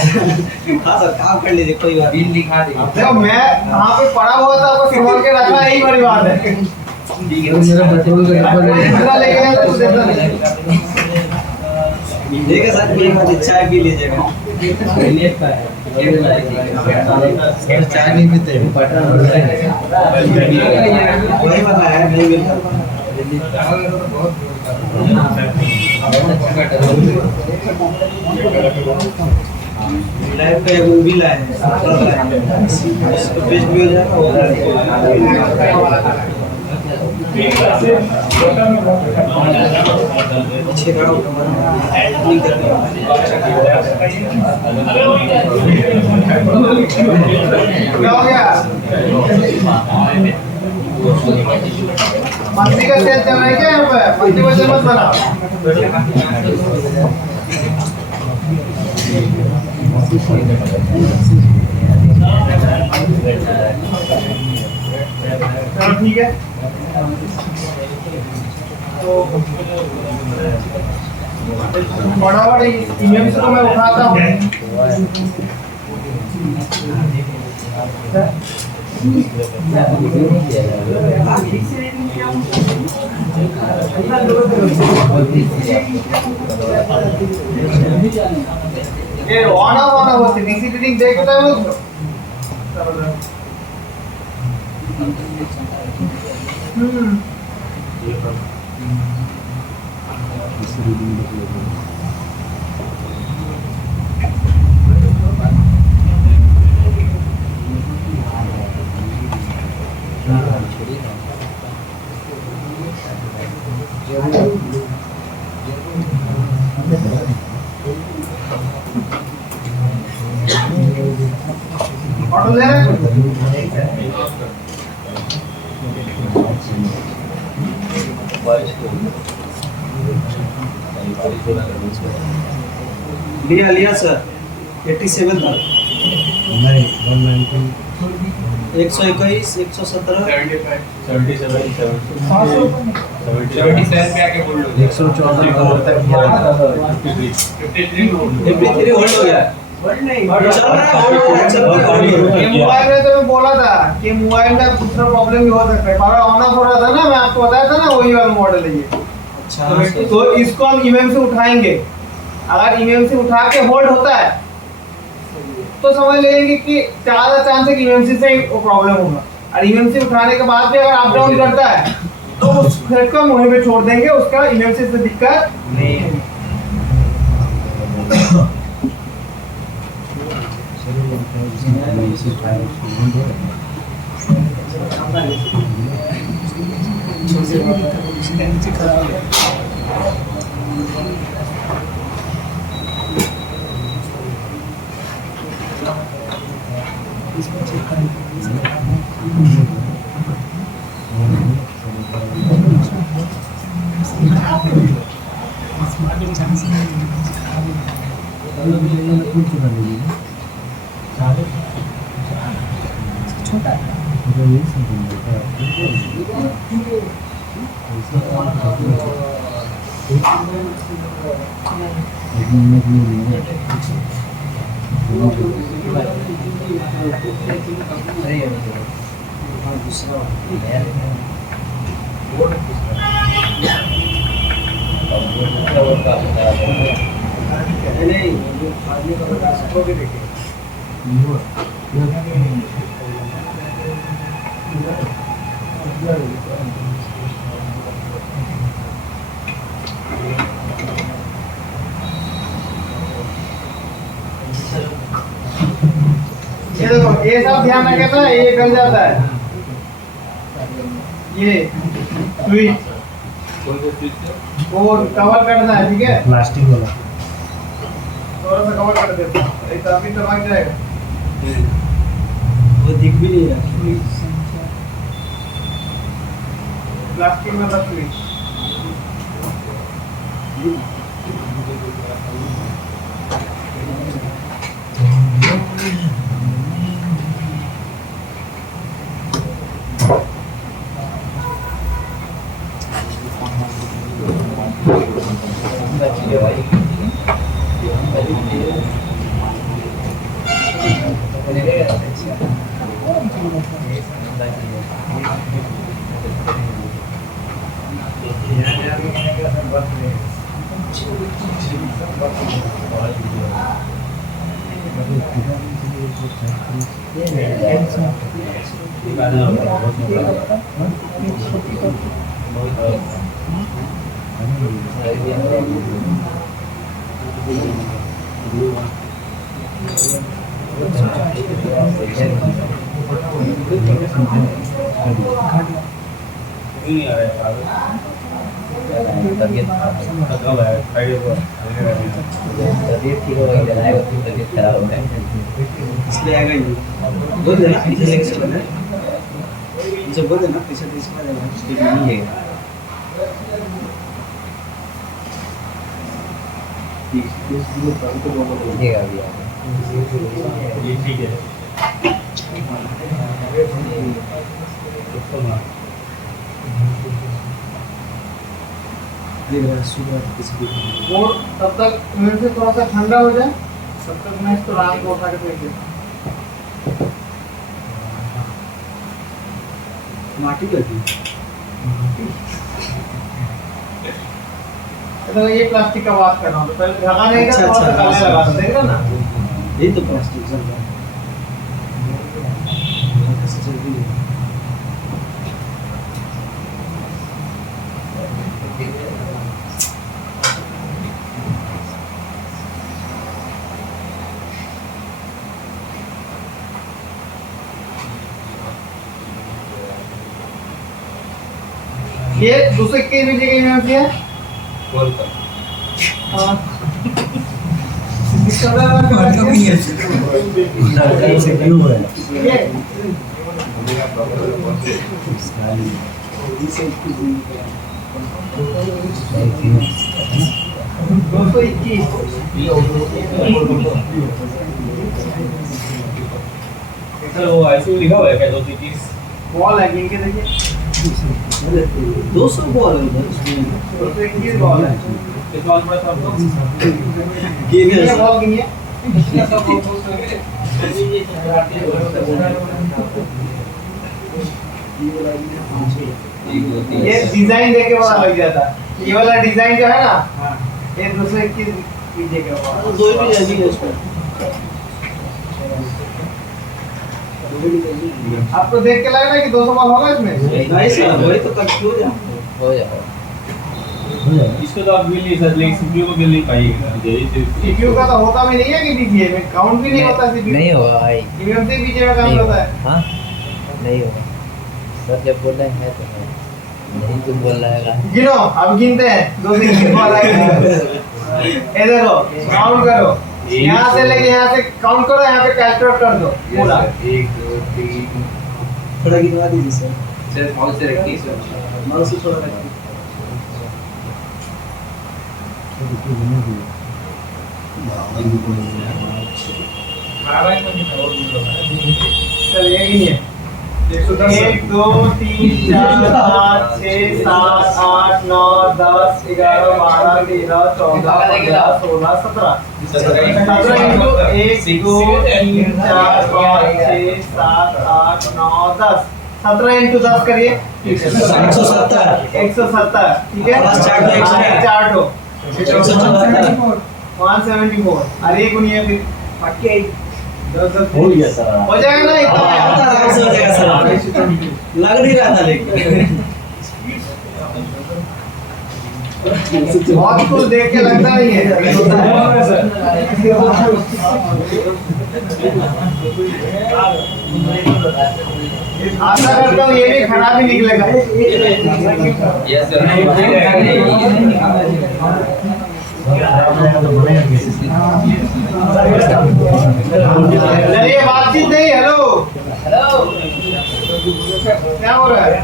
हाँ सर काम कर लीजिए कोई बात बिल दिखा दे। देखो मैं वहाँ पे पड़ा हुआ था आपको संभाल के रखा यही बड़ी बात है। मेरा पेट्रोल का डब्बा दूसरा लेके आया तो देता नहीं। ठीक है सर एक बार चाय पी लीजिएगा। सर चाय नहीं पीते वही बताया नहीं मिलता। लाइव का वो भी लाए हैं इसको पेस्ट भी हो जाएगा। अच्छे का क्या हो गया? मछली का सेल चल रहा है क्या यहाँ पे? मछली वैसे मत बनाओ। चलो ठीक है। तो फटाफट ईमेल से तो मैं उठाता हूँ। ये ऑन ऑफ डीसी रीडिंग देखता है उसको। ऑटो ले लिया सर 87 था। नहीं 119 121 117 75 77 77 पे आके बोल लो 114 तक किया था 53 53 53 होल्ड हो गया। चल रहा है होल्ड हो रहा है, चल रहा है। ये मोबाइल में तो मैं बोला था कि मोबाइल में दूसरा प्रॉब्लम भी हो सकता है। बार ऑन ऑफ हो रहा था ना, मैं आपको बताया था ना, वही वाला मॉडल है ये। अच्छा तो इसको हम ईएमएम से उठाएंगे। अगर ईएमएम से उठा के होल्ड होता है तो समझ लेंगे कि ज्यादा चांस है कि ईएमसी से ही वो प्रॉब्लम होगा। और ईएमसी उठाने के बाद भी अगर अप डाउन करता है तो उस थ्रेड को हम वहीं पे छोड़ देंगे, उसका ईएमसी से दिक्कत नहीं है। इसमें चेक करेंगे। छोटा ये देखो, ये सब ध्यान रखें ना, ये गल जाता है। ये स्विच और कवर करना है, ठीक है? प्लास्टिक वाला थोड़ा सा कवर कर देता हूँ, नहीं तो अभी टपक जाएगा। वो दिख भी नहीं रहा। प्लास्टिक में रख ली। इसलिए आएगा ये बोल देना पीछे लेके चलना है। जब बोल देना पीछे पीछे आ जाएगा। नहीं है ये ठीक है और तब तक मेरे से थोड़ा सा ठंडा हो जाए, तब तक मैं इसको रात को उठा के फेंक देता हूँ। माटी लगी तो ये प्लास्टिक का बात कर रहा हूँ, तो पहले ढका नहीं था, थोड़ा सा काले लगा था, देख रहे हो ना? यही तो प्लास्टिक चल रहा है। ये दूसरे के भी जगह में होती है। हाँ। से क्यों है ये 221 सर वो ऐसे लिखा हुआ है क्या 221? बॉल है, गिन के देखिए 200 बॉल है उधर उसमें 221 बॉल है। इस बॉल पर सब गिनिए बॉल गिनिए। ये डिजाइन देख के पता लग जाता है। ये वाला डिजाइन जो है ना, ये 221 कीजिएगा। दो भी लगी है उसमें आपको देख के लग रहा है कि 200 बॉल होगा इसमें? नहीं सर वही तो कंफ्यूज है हो जाएगा। इसको तो आप मिल नहीं सकते, लेकिन सीपीयू को मिल नहीं पाएगा। सीपीयू का तो होता भी नहीं है कि बीजीए में काउंट भी नहीं होता सीपीयू। नहीं होगा भाई, ईवीएम से बीजीए में काउंट नहीं होता होगा। है। हाँ नहीं होगा सर, जब बोल रहे हैं तो है, नहीं तुम बोल रहेगा। गिनो, अब गिनते हैं 221 बॉल आएगी। ये देखो काउंट करो, यहाँ से लेके यहाँ से काउंट करो, यहाँ पे कैलकुलेट कर दो पूरा। 1 2 3 थोड़ा गिनवा दीजिए सर सर माउस से रखिए सर। माउस से थोड़ा रखिए चलिए गिनिए 1 2 3 4 5 6 7 8 9 10 11 12 13 14 15 16 17 17 इंटू 1 2 3 4 5 6 7 8 9 10 17 इंटू 10 करिए 170 170। ठीक है, पाँच चार दो, 170। चार दो 174 174। अरे गुनिया फिर हो गया सर। हो जाएगा ना इतना? आराम से हो जाएगा सर लग नहीं रहा था लेकिन बहुत कुछ देख के लगता नहीं है, होता है। आशा करता हूँ ये भी खराब ही निकलेगा। Yes sir. चलिए बातचीत नहीं, हेलो क्या हो रहा है?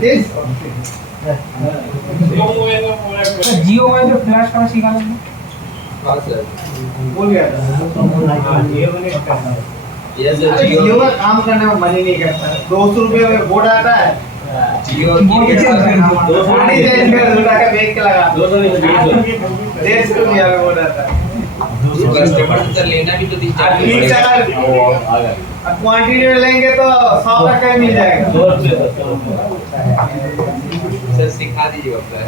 This? जियो मोबाइल में फ्लैश कहाँ सीखा तुमने? हाँ सर। भूल गया था। Yes sir. अरे जियो का काम करने में मन ही नहीं करता। 200 रुपये में बोर्ड आता है, जियो बोर्ड की कितने का? पानी चेंज कर दो, जाके बेच के लगा दो। 200 नहीं तो 150। 150 रुपया में बोर्ड आता है। कस्टमर से सर लेना भी तो 3-4 अगर आ गया। क्वांटिटी में लेंगे तो 100 तक का ही मिल जाएगा। 2 रुपये सस्ता। सर सिखा दीजिएगा अपना।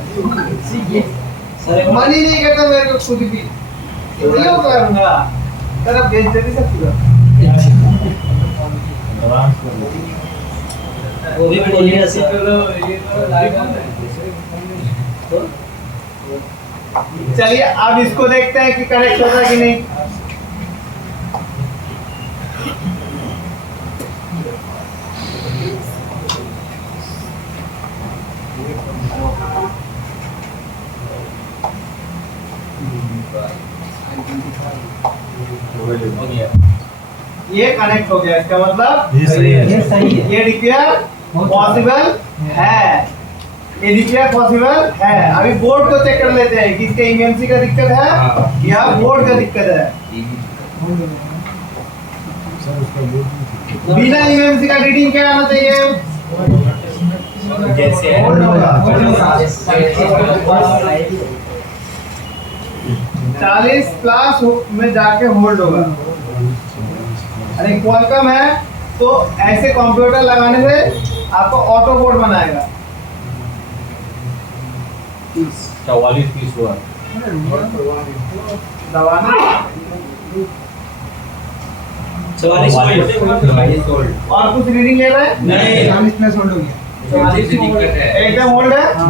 सर मन ही नहीं करता मेरे को खुद भी, क्यों करूंगा? तेरा बेइज्जती से पूरा। वो भी बोलिए सर चलिए अब इसको देखते हैं कि कनेक्ट होता है कि नहीं। हो गया। ये कनेक्ट हो गया, इसका मतलब ये सही है। ये रिपेयर पॉसिबल है, ये रिपेयर पॉसिबल है। अभी बोर्ड को चेक कर लेते हैं कि इसके ईएमसी का दिक्कत है या बोर्ड का दिक्कत है। बिना ईएमसी का रीडिंग क्या आना चाहिए? जैसे होल्ड होगा 40 प्लस में जाके होल्ड होगा। अरे क्वालकॉम है तो ऐसे कंप्यूटर लगाने से आपको ऑटो बोर्ड बनाएगा। 44 पीस हुआ। दबाना 44 और कुछ रीडिंग ले रहा है? नहीं 40 प्लस होल्ड हो गया। दिक्कत है। एकदम होल्ड है। तो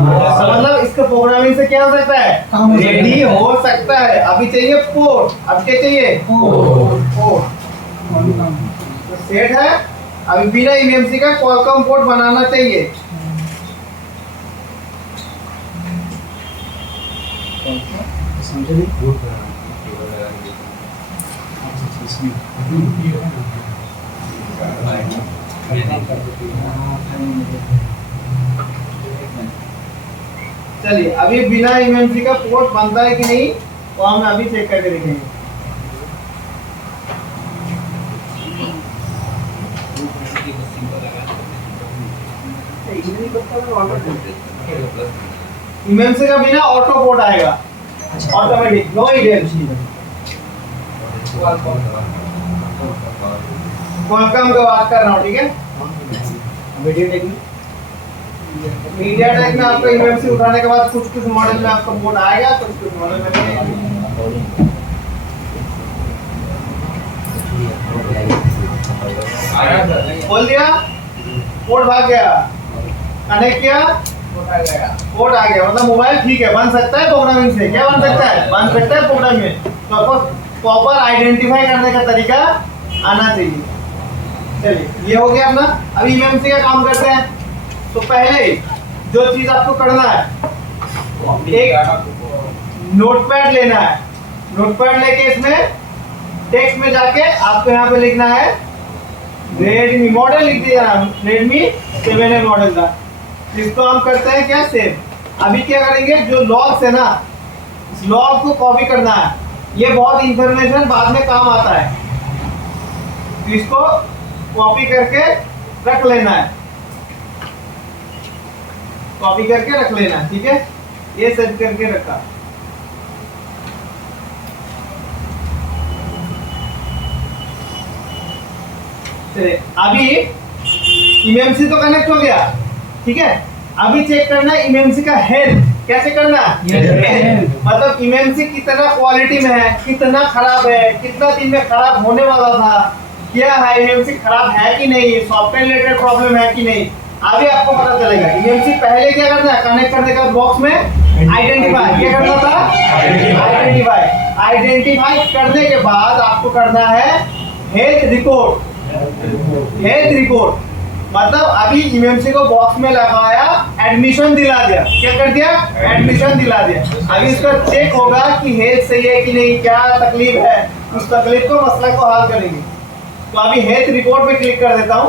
मतलब इसका प्रोग्रामिंग से क्या हो सकता काम हो है? सकता है। रेडी हो सकता है। अभी चाहिए पोर्ट, अब क्या चाहिए? पोर्ट तो सेट है। अभी बिना ईएमसी का क्वालकॉम पोर्ट बनाना चाहिए। समझे नहीं चलिए अभी बिना इमएमसी का पोर्ट बनता है कि नहीं वो हम अभी चेक करके देखेंगे। इमएमसी का बिना ऑटो पोर्ट आएगा, ऑटोमेटिक, नो ईडेल। क्वालकॉम का बात कर रहा हूँ, ठीक है। मीडियाटेक में आपका इमएमसी उठाने के बाद कुछ कुछ मॉडल में आपका पोर्ट आएगा, कुछ कुछ मॉडल में नहीं आएगा। खोल दिया, पोर्ट भाग गया, कनेक्ट किया, पोर्ट आ गया, मतलब मोबाइल ठीक है, बन सकता है प्रोग्रामिंग से। क्या बन सकता है? बन सकता है प्रोग्रामिंग में। तो आपको प्रॉपर आइडेंटिफाई करने का तरीका आना चाहिए। चलिए ये हो गया अपना। अभी इमएमसी का काम करते हैं। तो पहले जो चीज आपको करना है, एक नोटपैड लेना है। नोटपैड लेके इसमें टेक्स्ट में जाके आपको यहाँ पे लिखना है रेडमी, मॉडल लिख दिया रेडमी 7A मॉडल का। इसको हम करते हैं क्या, सेव। अभी क्या करेंगे, जो लॉग्स है ना, इस लॉग को कॉपी करना है। ये बहुत इंफॉर्मेशन बाद में काम आता है, तो इसको कॉपी करके रख लेना है, कॉपी करके रख लेना है, ठीक है। ये सेव करके रखा। अभी इमएमसी तो कनेक्ट हो गया, ठीक है। अभी चेक करना है इमएमसी का हेल्थ। कैसे करना है? मतलब इमएमसी कितना क्वालिटी में है, कितना खराब है, कितना दिन में खराब होने वाला था, क्या है इमएमसी खराब है कि नहीं, सॉफ्टवेयर रिलेटेड प्रॉब्लम है कि नहीं, अभी आपको पता चलेगा। इमएमसी पहले क्या करना है, कनेक्ट करने का बॉक्स में आइडेंटिफाई, क्या करना था, आइडेंटिफाई करने के बाद आपको करना है हेल्थ रिपोर्ट। हेल्थ रिपोर्ट मतलब अभी इमएमसी को बॉक्स में लगाया, एडमिशन दिला दिया। क्या कर दिया? एडमिशन दिला दिया। अभी इसका चेक होगा कि हेल्थ सही है कि नहीं, क्या तकलीफ है, उस तकलीफ को, मसला को हल करेंगे। तो अभी हेल्थ रिपोर्ट पे क्लिक कर देता हूँ।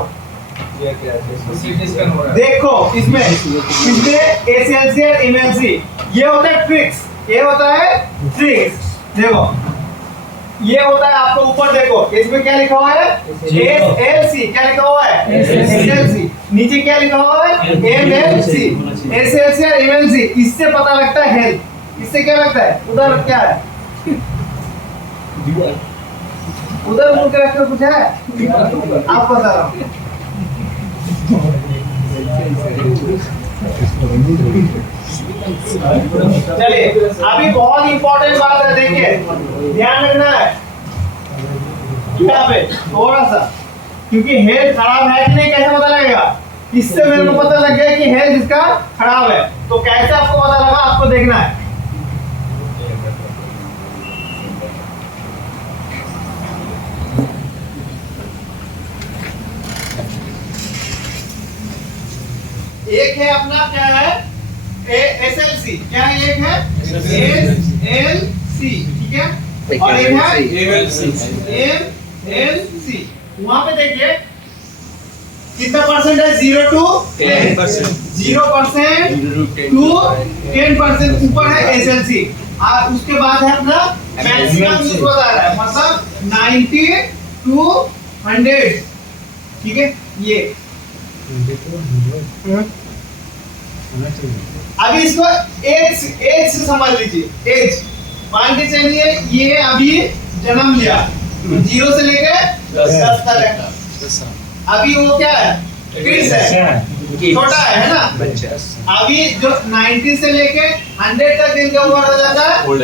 देखो इसमें एसएलसी और इमएमसी, ये होता है ट्रिक्स, ये होता है ट्रिक्स। देखो ये होता है, आपको ऊपर देखो इसमें क्या लिखा हुआ है, एसएलसी। क्या लिखा हुआ है? एसएलसी। नीचे क्या लिखा हुआ है? एमएलसी। एसएलसी और एमएलसी, इससे पता लगता है हेल्थ। इससे क्या लगता है? उधर क्या है, उधर मुड़ के रखकर कुछ है, आप बता रहा हूँ। चलिए अभी बहुत इंपॉर्टेंट बात है, देखिए ध्यान रखना है यहाँ पे थोड़ा सा, क्योंकि हेल्थ खराब है कि नहीं कैसे पता लगेगा। इससे मेरे को पता लग गया कि हेल्थ इसका खराब है, तो कैसे आपको पता लगा, आपको देखना है। एक है अपना क्या है, एसएलसी। क्या है? एक है एसएलसी, ठीक है, और एक है एमएलसी। वहां पे देखिए कितना परसेंट है, 0 to 10%, 0% to 10% ऊपर है एसएलसी। और उसके बाद है अपना मैक्सिमम यूज बता रहा है, मतलब 90 to 100, ठीक है। ये अभी इसको एज से समझ लीजिए। एज मान के चलिए ये अभी जन्म लिया 0 से लेकर 10 तक। अभी वो क्या है, किड्स है, छोटा है ना। अभी जो 90 से लेके 100 तक जिनका उम्र हो जाता है ओल्ड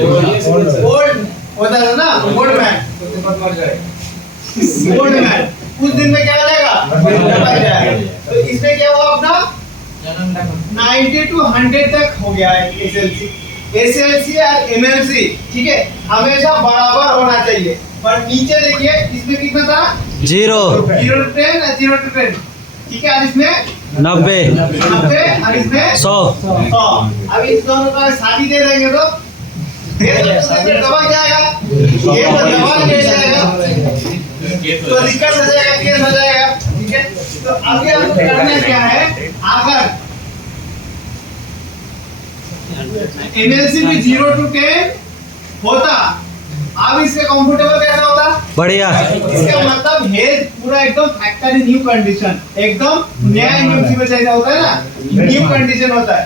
होता है ना, ओल्ड मैन। ओल्ड मैन कुछ दिन में क्या हो जाएगा, तो इसमें क्या हुआ अपना 90 to 100 तक हो गया है एसएलसी। एसएलसी और एमएलसी, ठीक है, हमेशा बराबर होना चाहिए। पर नीचे देखिए इसमें कितना था, 0 to 10, ठीक है। और इसमें 90 और इसमें 100। अभी इस दोनों का शादी दे देंगे तो ये तो डबल जाएगा, ये तो डबल ले जाएगा, तो दिक्कत हो जाएगा, केस हो जाएगा। ठीक है, तो अभी आपको करना क्या है, अगर एमएलसी भी 0 to 10 होता, अब इससे कंफर्टेबल कैसा होता? बढ़िया। इसका मतलब हेल्थ पूरा एकदम फैक्टरी न्यू कंडीशन, एकदम नया एमएलसी में जैसा होता है ना, न्यू कंडीशन होता है,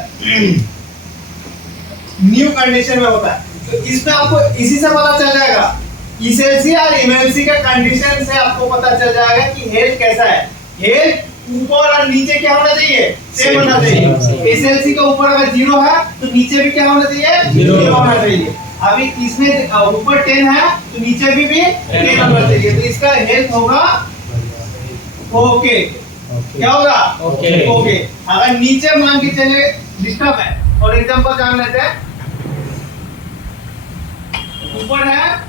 न्यू कंडीशन में होता है। तो इसमें आपको इसी से पता चल जाएगा, एसएलसी और एमएलसी का कंडीशन से आपको पता चल जाएगा कि हेल्थ कैसा है। हेल्थ ऊपर और नीचे क्या होना चाहिए? सेम होना चाहिए। एसएलसी के ऊपर अगर 0 है तो नीचे भी क्या होना चाहिए? 0 होना चाहिए। अभी इसमें ऊपर 10 है तो नीचे भी 10 होना चाहिए। तो इसका हेल्थ होगा ओके। क्या होगा? ओके। अगर नीचे मान के चले डिस्टर्ब है, और एग्जांपल जान लेते हैं, ऊपर है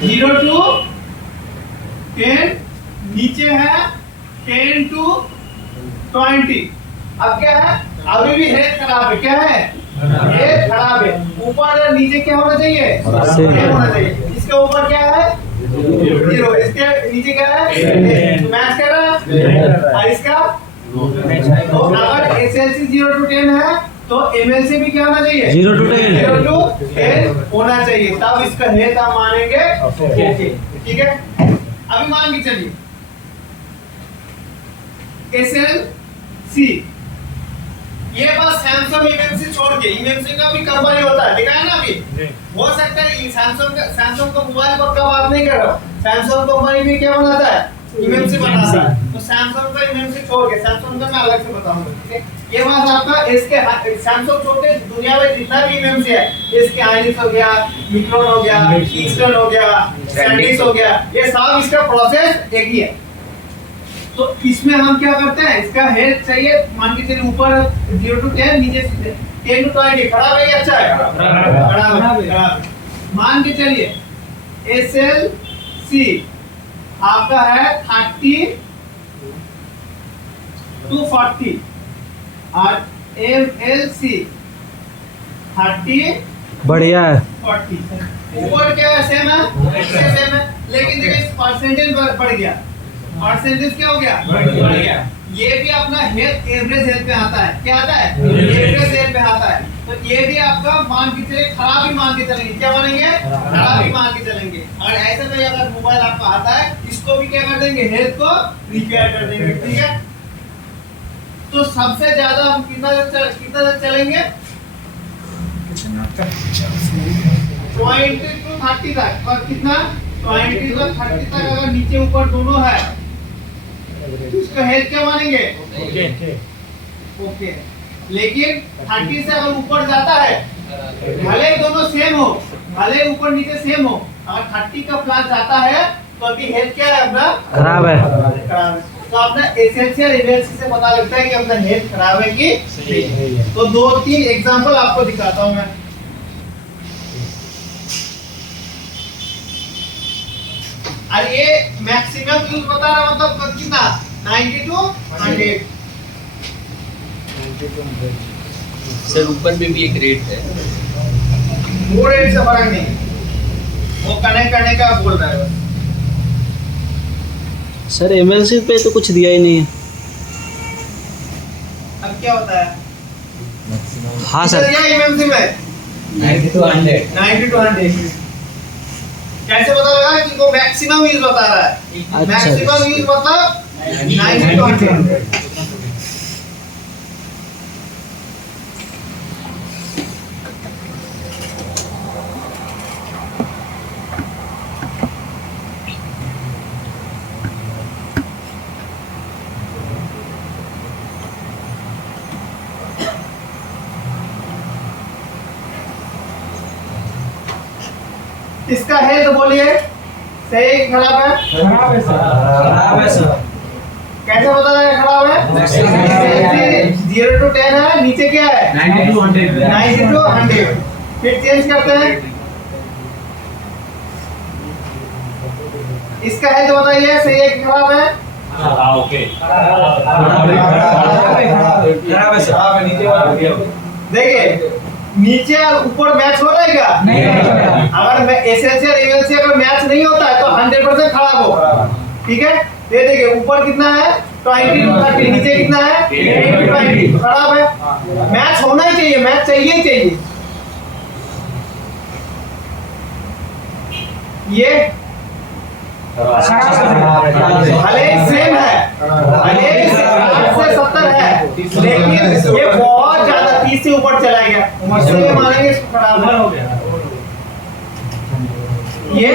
0 to 10, नीचे है 10 to 20। अब क्या है? अभी भी हेल्थ खराब है। क्या है? हेल्थ खराब है। ऊपर और नीचे क्या होना चाहिए? सेम होना चाहिए। इसके ऊपर क्या है? 0। इसके नीचे क्या है? तो मैच कर रहा है। और इसका तो अगर एसएलसी 0 to 10 है तो एमएलसी भी क्या होना चाहिए? 0 to 10 0 to 10 होना चाहिए, तब इसका हेल्थ आप मानेंगे ओके। ठीक है, अभी मान के चलिए एसएलसी, ये बस सैमसंग एमएमसी छोड़ के, एमएमसी का भी कंपनी होता है, देखा है ना अभी। हो सकता है सैमसंग का मोबाइल पर का बात नहीं कर रहा हूँ, सैमसंग कंपनी भी क्या बनाता है? एमएमसी बनाता है। तो सैमसंग का एमएमसी छोड़ के, सैमसंग का मैं अलग से बताऊंगा। ठीक है, ये बात आपका इसके सैमसंग छोड़ के दुनिया में जितना भी एमएमसी है, इसके आइरिस हो गया, मिक्रोन हो गया, किंगस्टन हो गया, सैंडिस हो गया, ये सब इसका प्रोसेस एक ही है। तो इसमें हम क्या करते हैं, इसका हेल्थ चाहिए, मान के चलिए ऊपर 0 to 10, नीचे 10 to 20। खराब है या अच्छा है? खराब है। मान के चलिए एसएलसी आपका है 30 to 40 और एमएलसी 30 बढ़िया है। 40। ऊपर क्या है? सेम है, सेम है, लेकिन देखिए परसेंटेज बढ़ गया। परसेंटेज क्या हो गया? बढ़ गया। ये भी अपना हेल्थ एवरेज हेल्थ पे आता है। क्या आता है? एवरेज हेल्थ पे आता है। तो ये भी आपका मान के चले, खराब ही मान के चलेंगे। क्या मानेंगे? खराब ही मान के चलेंगे। और ऐसे में अगर मोबाइल आपका आता है, इसको भी क्या कर देंगे? हेल्थ को रिपेयर कर देंगे। ठीक है, तो सबसे ज्यादा हम कितना तक चलेंगे? 20 to 30 तक। और कितना? 20 to 30 तक अगर नीचे ऊपर दोनों है तो इसका हेल्थ क्या मानेंगे? ओके। लेकिन 30 से अगर ऊपर जाता है, भले ही दोनों सेम हो, भले ही ऊपर नीचे सेम हो, अगर 30 का प्लस जाता है तो अभी हेल्थ क्या है अपना? खराब है। तो अपना एसएलसी और एमएलसी से पता लगता है कि अपना हेल्थ खराब है कि नहीं है। तो 2-3 एग्जांपल आपको दिखाता हूं मैं। और ये मैक्सिमम यूज बता रहा, मतलब कितना? 90 to 100। सर ऊपर में भी एक रेट है, वो रेट से फर्क नहीं, वो कनेक्ट करने का बोल रहा है। सर एमएलसी पे तो कुछ दिया ही नहीं है। अब क्या होता है? हाँ सर। एमएमसी में 90 to 100। 90 to 100 कैसे पता लगा कि वो मैक्सिमम यूज बता रहा है? अच्छा। मैक्सिमम यूज मतलब 90 to 100। इसका हेल्थ बोलिए, सही कि खराब है? खराब है सर। खराब है सर। कैसे पता लगा खराब है? 0 to 10 है, नीचे क्या है? 90 to 100। 90 to 100। फिर चेंज करते हैं, इसका हेल्थ बताइए, सही है कि खराब है? हाँ ओके। खराब है सर। देखिए नीचे और ऊपर मैच हो जाएगा नहीं होगा। अगर एसेंशियल एमएलसी अगर मैच नहीं होता है तो 100% खराब होगा। ठीक है, ये देखिए ऊपर कितना है 20 to 30, नीचे कितना है 8 to 20, खराब है। मैच होना ही चाहिए, मैच चाहिए ही चाहिए। ये भले सेम है, भले 60 से 70 है, लेकिन ये बहुत ज्यादा 30 से ऊपर चला गया, इसलिए मानेंगे इसको खराब है। ये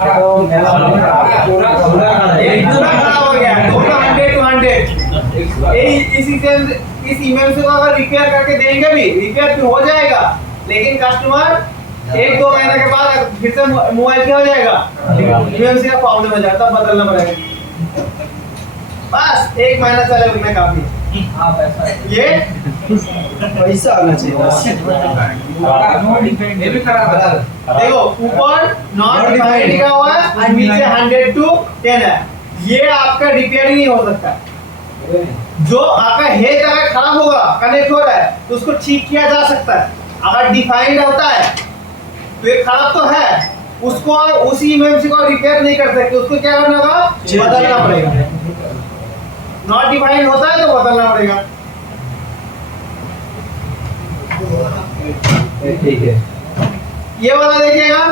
पूरा खराब हो गया, दोनों 100 to 100। इस ईमेल को अगर रिपेयर करके देंगे भी, रिपेयर भी हो जाएगा, लेकिन कस्टमर 1-2 महीने के बाद फिर से मोबाइल क्या हो जाएगा, ईमेल का प्रॉब्लम हो जाता है, बदलना पड़ेगा। बस 1 महीना चले उतना काफी। ये पैसा आना चाहिए बस। देखो ऊपर नॉट डिफाइंड लिखा हुआ है और नीचे 100 to 10 है। ये आपका रिपेयर ही नहीं हो सकता। जो आपका हेड अगर खराब होगा, कनेक्ट हो रहा है, तो उसको ठीक किया जा सकता है। अगर डिफाइंड होता है तो ये खराब तो है, उसको उसी एमएमसी को रिपेयर नहीं कर सकते, उसको क्या करना होगा, बदलना पड़ेगा। नॉट डिफाइंड होता है तो बदलना पड़ेगा। ठीक है। ये वाला देखिएगा,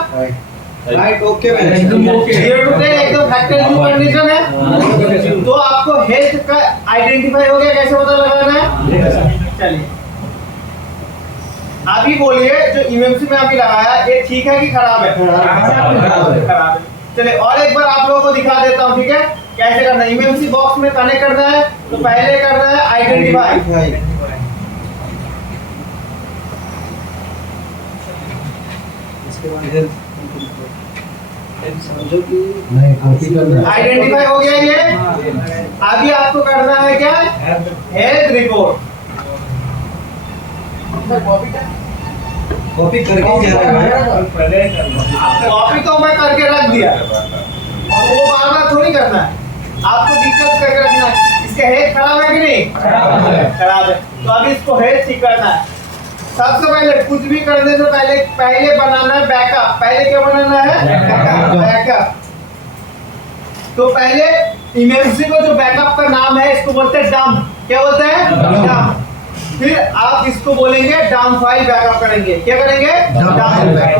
राइट ओके में 0 to 10 एकदम फैक्टर न्यू कंडीशन है। तो आपको हेल्थ का आइडेंटिफाई हो गया, कैसे पता लगाना है। चलिए आप ही बोलिए, जो ईएमसी में अभी लगाया ये ठीक है कि खराब है? खराब है। चलिए और एक बार आप लोगों को दिखा देता हूँ, ठीक है, कैसे करना है। ईएमसी बॉक्स में कनेक्ट करना है तो पहले करना है आइडेंटिफाई। इसके बाद इधर समझो कि आइडेंटिफाई हो गया ये। अभी आपको करना है क्या, हेल्थ रिपोर्ट। कॉपी करके ही जा रहा है। कॉपी तो मैं करके रख दिया, वो बार बार थोड़ी करना है, आपको डिस्कस करके रखना है। इसका हेड खराब है कि नहीं? खराब है। तो अभी इसको हेड ठीक करना है। सबसे पहले कुछ भी करने से पहले बनाना है बैकअप। पहले क्या बनाना है, बैकअप। तो पहले इमरजेंसी को जो बैकअप का नाम है इसको बोलते हैं डंप। क्या बोलते हैं, डंप। फिर आप इसको बोलेंगे डंप फाइल बैकअप करेंगे। क्या करेंगे,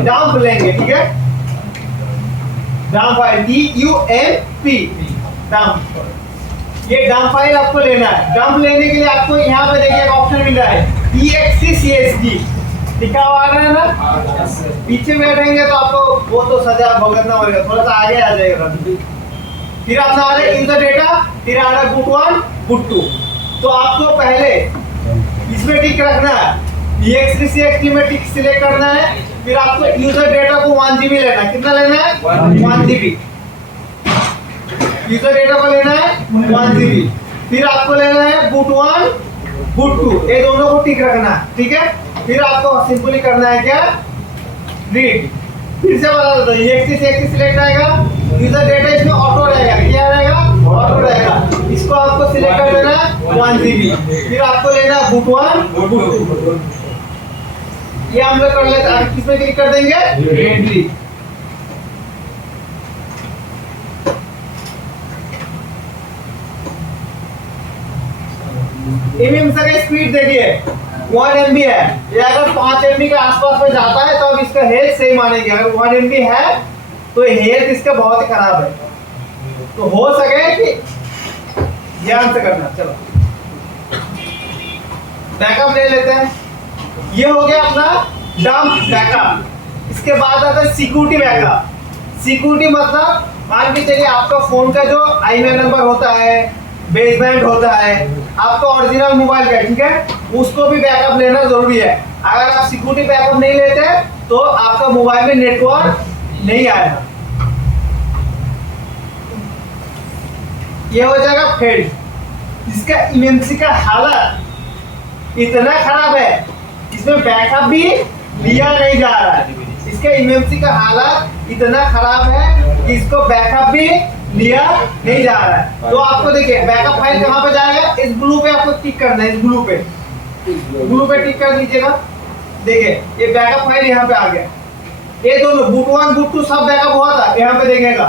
डंप लेंगे, ठीक है। Dump file DUMP, dump. ये डंप फाइल आपको लेना है। डंप लेने के लिए आपको यहाँ पे देखिए एक ऑप्शन मिल रहा है EXE लिखा हुआ है ना। पीछे बैठेंगे तो आपको वो तो सजा भुगतना पड़ेगा, थोड़ा सा आगे आ जाएगा। फिर आपने आ रहा है यूजर डेटा, फिर आ रहा है boot 1 boot 2। तो आपको पहले इसमें टिक रखना है, EXE में टिक सिलेक्ट करना है। फिर आपको यूजर डेटा को 1 GB लेना है। कितना लेना है, 1 GB। यूजर डेटा को लेना है 1 GB। फिर आपको लेना है boot 1 boot 2, ये दोनों को टिक रखना है, ठीक है। फिर आपको सिंपली करना है क्या, रीड। फिर से बता दो, EXE सिलेक्ट आएगा, यूजर डेटा इसमें ऑटो रहेगा। क्या रहेगा, ऑटो रहेगा। इसको आपको सिलेक्ट कर देना है 1 GB। फिर आपको लेना है boot 1 boot 2। ये हम लोग कर लेते हैं। किसमें क्लिक कर देंगे, रेडली। इमेज का स्पीड देखिए 1 MB है। ये अगर 5 MB के आसपास में जाता है तो अब इसका हेल्थ सही मानेंगे। अगर 1 MB है तो हेल्थ इसका बहुत ही खराब है। तो हो सके कि ध्यान से करना। चलो बैकअप ले लेते हैं। ये हो गया अपना डंप बैकअप। इसके बाद आता है सिक्योरिटी बैकअप। सिक्योरिटी मतलब मान के चलिए आपका फोन का जो IMEI नंबर होता है, बेसबैंड होता है, आपका ओरिजिनल मोबाइल का, ठीक है, उसको भी बैकअप लेना जरूरी है। अगर आप सिक्योरिटी बैकअप नहीं लेते तो आपका मोबाइल में नेटवर्क नहीं आएगा। ये हो जाएगा फेल्ड। इसका इमरजेंसी का हालत इतना खराब है, इसमें बैकअप भी लिया नहीं जा रहा है। इसका इमरजेंसी का हालत इतना खराब है कि इसको बैकअप भी लिया नहीं जा रहा है। तो आपको देखिए बैकअप फाइल कहाँ पे जाएगा, इस ब्लू पे आपको टिक करना है। इस ब्लू पे टिक कर दीजिएगा। देखिए ये बैकअप फाइल यहाँ पे आ गया, ये दोनों boot 1 boot 2 सब बैकअप हुआ था, यहाँ पे देखेगा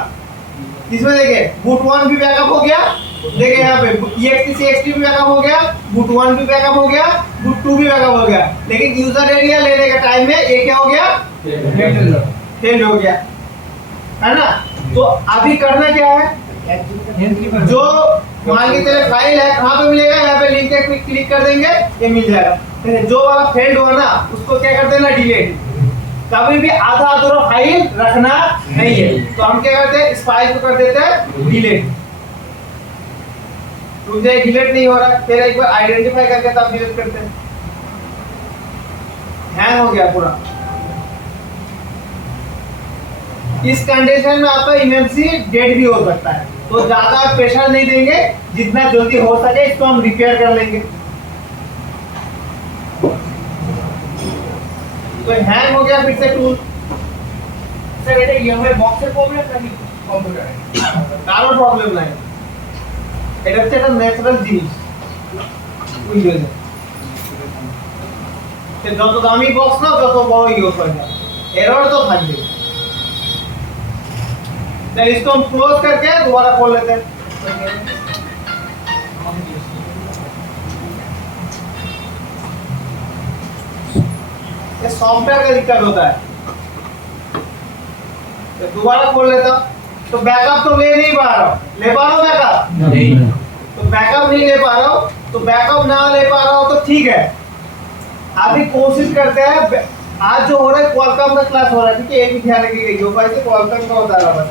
इसमें देखिए boot 1 भी बैकअप हो गया, देखिए यहाँ पे ext भी बैकअप हो गया, boot 1 भी बैकअप हो गया, boot 2 भी बैकअप हो गया, लेकिन यूजर एरिया लेने के टाइम में ये क्या हो गया, फेल हो गया, है ना। तो अभी करना क्या है, जो मान के चले फाइल है कहाँ पे मिलेगा, यहाँ पे लिंक पे क्लिक कर देंगे ये मिल जाएगा। जो वाला फेल्ड हुआ ना उसको क्या कर देना, डिलीट। कभी भी आधा अधूरा फाइल रखना नहीं है, तो हम क्या करते हैं, इस फाइल को कर देते हैं डिलीट। मुझे डिलीट नहीं हो रहा, फिर एक बार आइडेंटिफाई करके तब डिलीट करते हैं, हैंग हो गया पूरा। इस कंडीशन में आपका इमएमसी डेड भी हो सकता है, तो ज्यादा प्रेशर नहीं देंगे, जितना जल्दी हो सके इसको हम रिपेयर कर लेंगे। तो हैंग हो गया फिर से टूल। सर এটা ইএমআই বক্সের প্রবলেম নাকি কম্পিউটারে? কারো প্রবলেম নাই, এটা হচ্ছে একটা ন্যাচারাল জিনিস উইন্ডোজে। যত দামি বক্স না তত বড় ইউজ হয় না, এরর तो থাকবে। चलिए इसको हम क्लोज करके दोबारा खोल लेते हैं। ये सॉफ्टवेयर का दिक्कत होता है, तो दोबारा खोल लेता हूं। तो बैकअप तो ले नहीं पा रहा हूं, ले पा रहा हूं बैकअप नहीं, तो बैकअप नहीं ले पा रहा हूं, तो बैकअप ना ले पा रहा हूं तो ठीक है, अभी कोशिश करते हैं। आज जो हो रहा है क्वालकॉम का क्लास हो रहा है, ठीक है, ये भी ध्यान रखिएगा, जो फाइल से क्वालकॉम का बता रहा बस।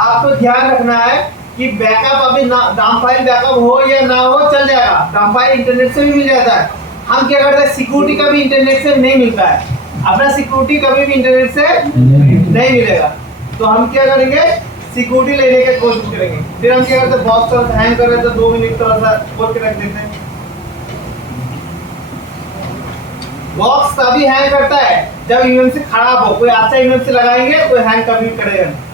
आपको ध्यान रखना है कि बैकअप अभी ना डम फाइल बैकअप हो या ना हो चल जाएगा, डम फाइल इंटरनेट से भी मिल जाता है। हम क्या करते हैं, सिक्योरिटी का भी इंटरनेट से नहीं मिलता है, अपना सिक्योरिटी कभी भी इंटरनेट से नहीं मिलेगा, तो हम क्या करेंगे, सिक्योरिटी लेने की कोशिश करेंगे। फिर हम क्या करते हैं, बॉक्स थोड़ा सा हैंग कर रहे हैं तो 2 मिनट थोड़ा सा खोल के रख देते हैं। बॉक्स तभी हैंग करता है जब यूएमसी खराब हो, कोई अच्छा यूएमसी लगाएंगे कोई हैंग कभी करेगा नहीं।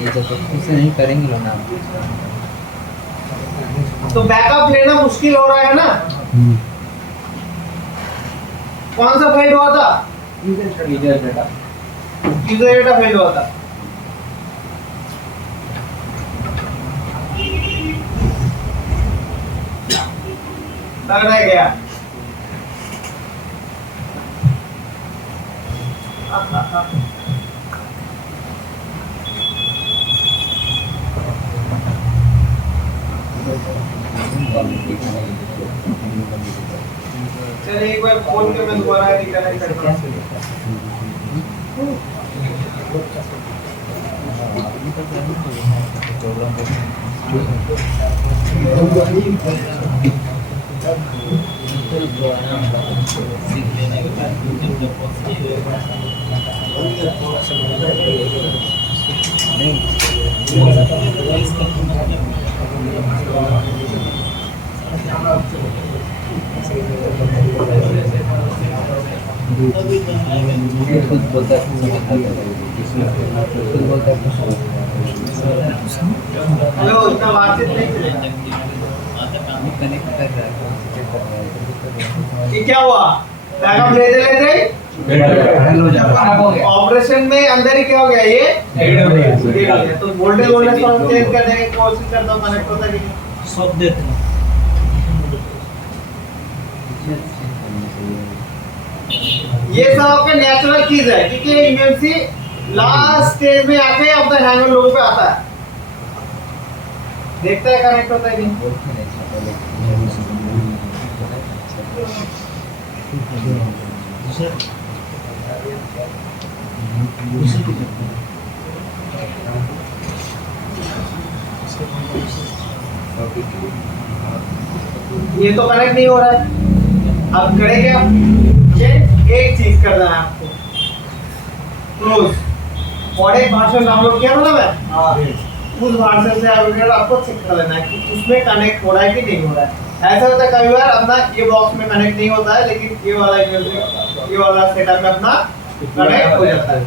ये तो खुद से नहीं करेंगे लोग ना। तो बैकअप लेना मुश्किल हो रहा है ना। कौन सा फेल हुआ था, यूजर डेटा फेल हुआ था। लग रहा है गया, चलिए एक बार खोल के मैं दोबारा रिकनेक्ट करता हूं। खुद बोलता है खुद बोलता है हेलो, इतना बातचीत नहीं चलेगा। कनेक्ट कर रहा है। ये क्या हुआ, बैकअप लेते लेते ऑपरेशन में अंदर ही क्या हो गया, ये डेड हो गया। तो वोल्टेज चेंज करने की कोशिश करता हूं, कनेक्ट होता है कि नहीं। सब देते हैं। ये सब आपका नेचुरल चीज है, क्योंकि इमएमसी लास्ट स्टेज में आके अपना हैंगर लोगों पे आता है, देखता है कनेक्ट होता है कि नहीं। ये तो कनेक्ट नहीं हो रहा है, अब करें क्या, ये एक चीज करना है आपको, क्लोज और एक भाषण डाउनलोड किया ना मैं, उस भाषण से आपको चेक कर लेना है कि उसमें कनेक्ट हो रहा है कि नहीं हो रहा है। ऐसा होता है कई बार अपना ये बॉक्स में कनेक्ट नहीं होता है, लेकिन ये वाला सेटअप में अपना कनेक्ट हो जाता है।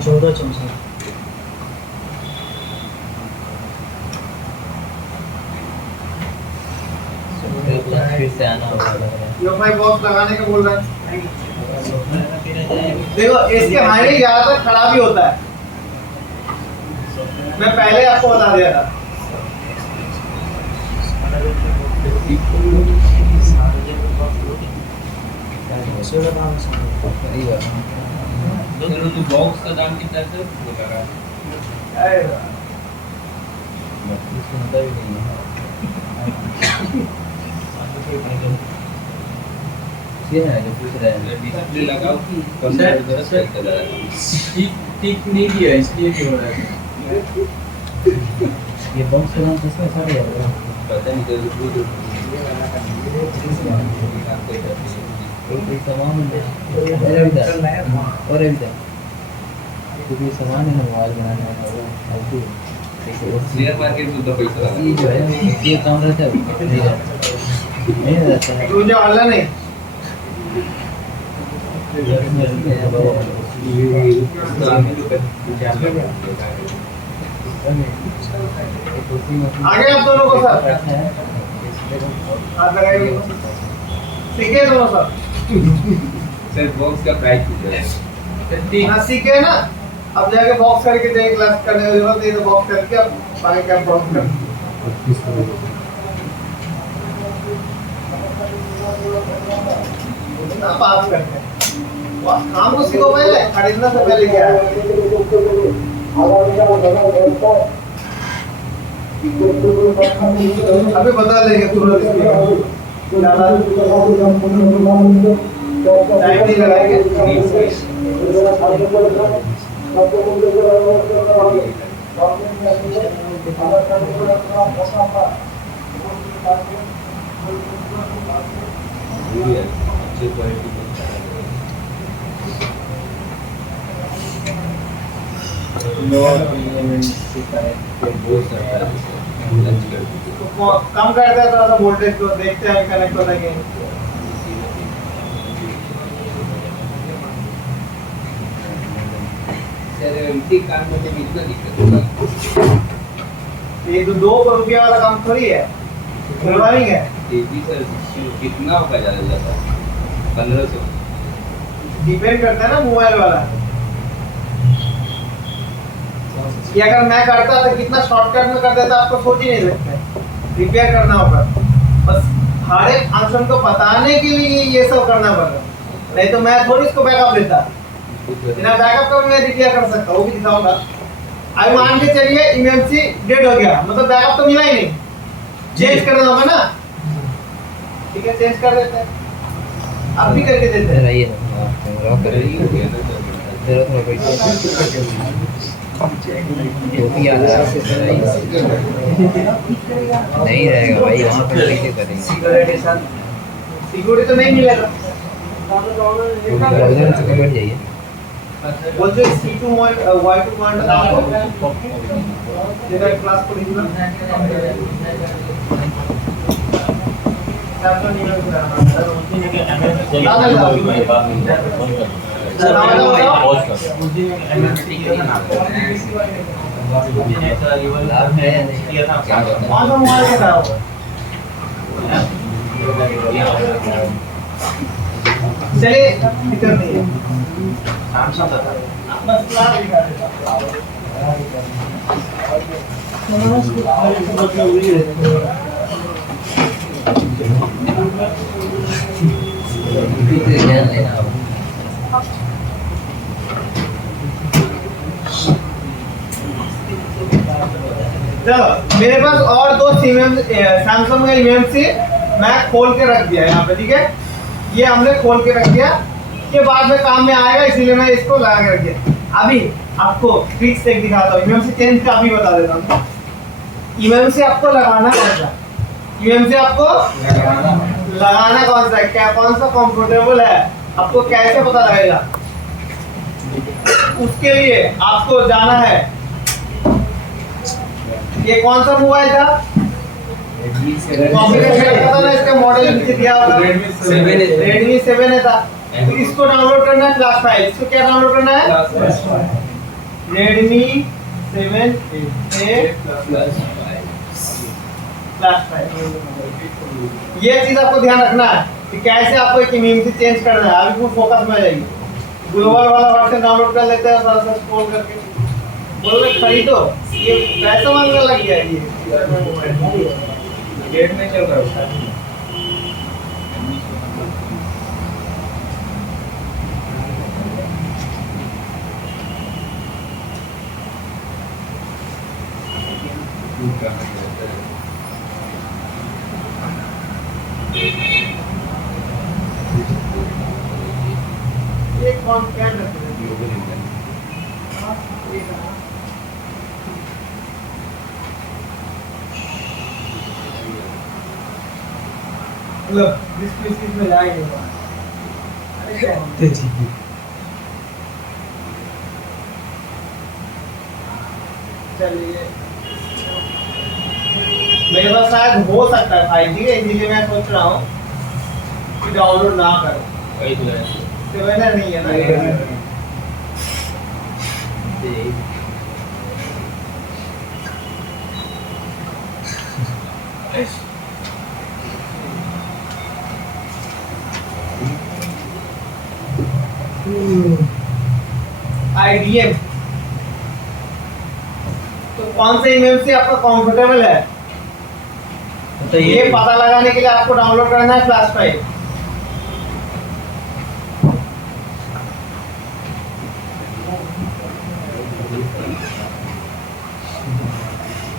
14 64 फिर से आना होगा लग रहा है। यूएफआई बॉक्स लगाने का बोल रहा है। देखो इसके हानि ज्यादातर खराब ही होता है, मैं पहले आपको बता दिया था। सही बात है। तो बॉक्स का दाम कितना है वो लगा सुनता भी नहीं है। ये है जो पूछ रहा है डिस्प्ले लगाओ कि ठीक नहीं किया इसलिए नहीं हो रहा है। ये बॉक्स का दाम किसमें 60,000 पता नहीं तो कोई सामान है और इधर क्योंकि सामान है ना मोबाइल बनाने वाला वो फालतू शेयर मार्केट में तो पैसा लगा ये जो है ये काम रहता है नहीं रहता है तुझे ऑनलाइन नहीं आगे आप दोनों को सर हाथ लगाइए, सीखे दोनों सर। सर बॉक्स का प्राइस कितना है हाँ सीखे ना, अब जाके बॉक्स करके जाए क्लास करने की जरूरत नहीं, तो बॉक्स करके अब बाकी क्या बॉक्स कर पास करते हैं। काम को सीखो पहले, खरीदना से पहले क्या है। अभी बता देंगे तुरंत, ज़्यादा टाइम नहीं लगाएंगे। अच्छी क्वालिटी कम करते हैं थोड़ा सा वोल्टेज को, देखते हैं कनेक्ट होता है कि नहीं। सर इनके काम में तो कितना दिक्कत होगा ये तो 2 रुपया वाला काम थोड़ी है, प्रोग्रामिंग है। जी सर कितना होगा ज़्यादा ज़्यादा 1500 डिपेंड करता है ना मोबाइल वाला। ये अगर मैं करता तो कितना शॉर्टकट में कर देता, आपको सोच ही नहीं सकते। रिपेयर करना होगा, बस हर एक फंक्शन को बताने के लिए ये सब करना पड़ेगा, नहीं तो मैं थोड़ी इसको बैकअप देता। बिना बैकअप का मैं रिपेयर कर सकता, वो भी दिखाऊंगा। अब मान के चलिए इमएमसी डेड हो गया, मतलब बैकअप तो मिला ही नहीं, चेंज करना होगा ना। ठीक है, चेंज कर देते हैं, आप भी करके देते हैं। रही है रॉक कर रही है जरूरत में कोई टोपी आ रहा है नहीं रहेगा भाई, वहाँ पे कैसे करेंगे सिक्योरिटी तो नहीं मिलेगा। ब्राउज़र से बैठ जाइए वो जो C2 Y2 पॉइंट जेरा क्लास को लिखना लाभ है या नहीं क्या बताएं कौन सा मोबाइल का था वो? चलिए दिक्कत नहीं है, सैमसंग का था बस क्लास दिखा देता ध्यान लेना अब चलो मेरे पास और 2 सैमसंग का इमएमसी मैं खोल के रख दिया यहाँ पे। ठीक है, ये हमने खोल के रख दिया, ये बाद में काम में आएगा, इसीलिए मैं इसको लगा के रख दिया। अभी आपको ट्रिक्स एक दिखाता हूँ, इमएमसी चेंज का अभी बता देता हूँ। इमएमसी आपको लगाना कौन सा, इमएमसी आपको लगाना कौन सा है, क्या कौन सा कंफर्टेबल है, आपको कैसे पता लगेगा। उसके लिए आपको जाना है, ये कौन सा मोबाइल था, कॉम्बिनेशन रखा था ना, इसका मॉडल नीचे दिया होगा Redmi 7 था। तो इसको डाउनलोड करना है क्लास फाइल, इसको क्या डाउनलोड करना है Redmi 7A फ्लैश फाइल। ये चीज आपको ध्यान रखना है कि कैसे आपको एक इम्यूनिटी चेंज करना है। अभी वो फोकस में आ जाएगी। ग्लोबल वाला वर्जन डाउनलोड कर लेते हैं थोड़ा सा स्क्रॉल करके, बोलोगे खरीदो, ये पैसा मांगने लग गया ये। डेट में चल रहा है उसका। ये कौन क्या करते हैं? लो दिस पीस में जाएंगे। अरे क्या चलिए, मेरे पास शायद हो सकता है फाइल, ठीक है, इसलिए मैं सोच रहा हूँ कि डाउनलोड ना करो। वही तो है। सेवेनर नहीं है ना। आईडीएम तो कौन से ईमेल से आपका कंफर्टेबल है, तो ये पता लगाने के लिए आपको डाउनलोड करना है फ्लैश फाइल।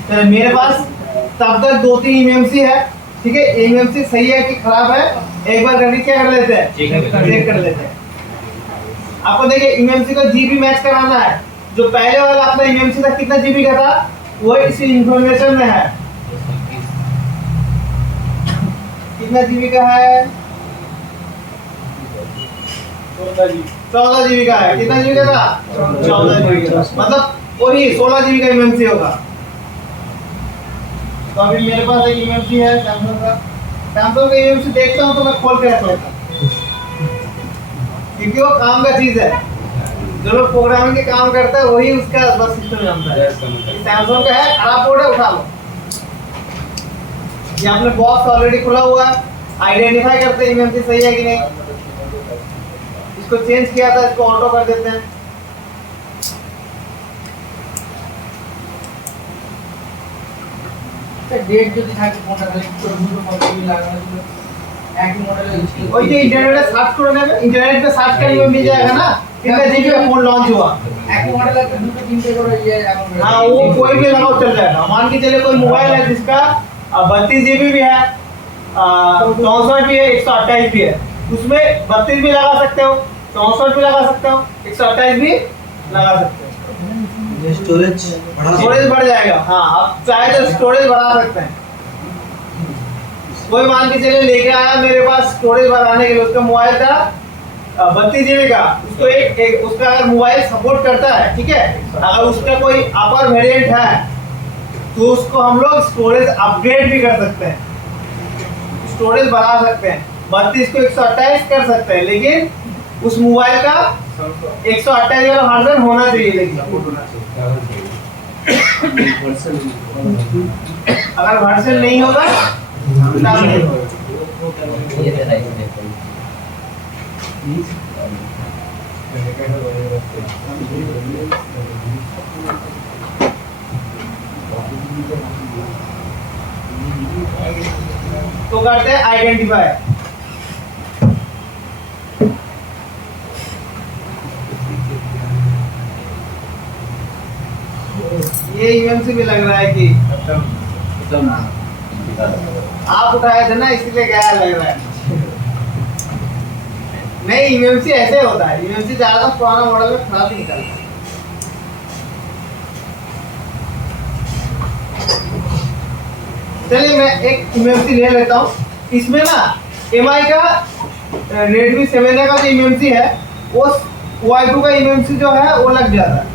तो मेरे पास तब तक 2-3 ईएमसी है, ठीक है। ईएमसी सही है कि खराब है, एक बार करके क्या कर लेते हैं, चेक कर लेते हैं। आपको देखिए ईएमसी को जीबी मैच कराना है। जो पहले वाला अपना ईएमसी था कितना जीबी का था, वो इसी इंफॉर्मेशन में है। कितना जीबी का है, 14 जीबी का है। कितना जीबी का था, 14 जीबी का, मतलब वही 16 जीबी का ईएमसी होगा। तो अभी मेरे पास एक ईएमसी है सैमसंग का। सैमसंग का ईएमसी देखता हूँ तो मैं खोल के रख लेता हूँ, क्योंकि वो काम का चीज है। जो लोग प्रोग्रामिंग के काम करता है वही उसका बस सिस्टम जानता है। सैमसंग का है, खराब बोर्ड है, उठा लो। ये आपने बॉक्स ऑलरेडी खुला हुआ है, आइडेंटिफाई करते हैं ईएमसी सही है कि नहीं। इसको चेंज किया था, इसको ऑटो कर देते हैं। डेट जो दिखा के फोन कर रहे हैं तो दूसरा मॉडल भी लगा है, एक ही मॉडल है। और ये इंटरनेट पे सर्च करने में, इंटरनेट पे सर्च करने में मिल जाएगा ना कितना जीबी का फोन लॉन्च हुआ। एक ही मॉडल है तो दूसरा 3 करोड़ ये अकाउंट। हाँ, वो कोई भी लगाओ चल जाएगा। मान के चले कोई मोबाइल है जिसका 32 जीबी भी है, 64 भी है, 128 भी है, उसमें 32 भी लगा सकते हो, 64 भी लगा सकते हो, 128 भी लगा सकते हो। स्टोरेज स्टोरेज बढ़ जाएगा। हाँ, आप चाहे तो स्टोरेज बढ़ा सकते हैं। कोई मान के चले लेके आया मेरे पास स्टोरेज बढ़ाने के लिए, उसका मोबाइल था 32 जीबी का, उसको एक उसका अगर मोबाइल सपोर्ट करता है, ठीक है, अगर उसका कोई अपर वेरिएंट है तो उसको हम लोग स्टोरेज अपग्रेड भी कर सकते हैं, स्टोरेज बढ़ा सकते हैं। 32 को 128 कर सकते हैं, लेकिन उस मोबाइल का 128 वाला वर्जन होना चाहिए। लेकिन अगर वर्जन नहीं होगा ये तो नहीं है। तो करते हैं आइडेंटिफाई। ये ईएमसी भी लग रहा है कि आप उठाए थे ना, इसीलिए गया लग रहा है। नहीं, ईएमसी ऐसे होता है, ईएमसी ज्यादा पुराना मॉडल में खराब निकलता है। चलिए मैं एक ईएमसी ले लेता हूँ। इसमें ना एमआई का Redmi 7A का जो ईएमसी है, वो Y2 का ईएमसी जो है वो लग जाता है।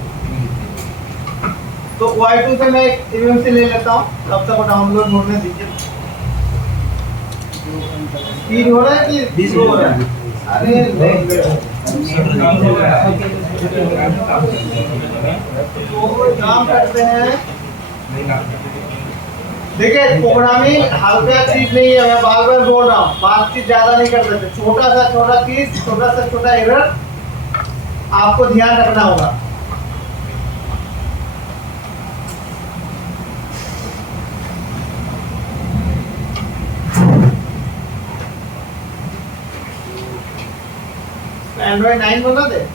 तो Y2 से मैं एक ईएमसी ले लेता हूँ, तब तक वो डाउनलोड होने दीजिए। स्पीड हो रहा है कि 20 हो रहा है? अरे तो काम करते हैं, देखिए प्रोग्रामिंग हल्का चीज नहीं है, मैं बार बार बोल रहा हूँ, बातचीत ज्यादा नहीं कर सकते। छोटा सा छोटा चीज, छोटा सा छोटा एरर आपको ध्यान रखना होगा। एंड्रॉइड 9 बना दे।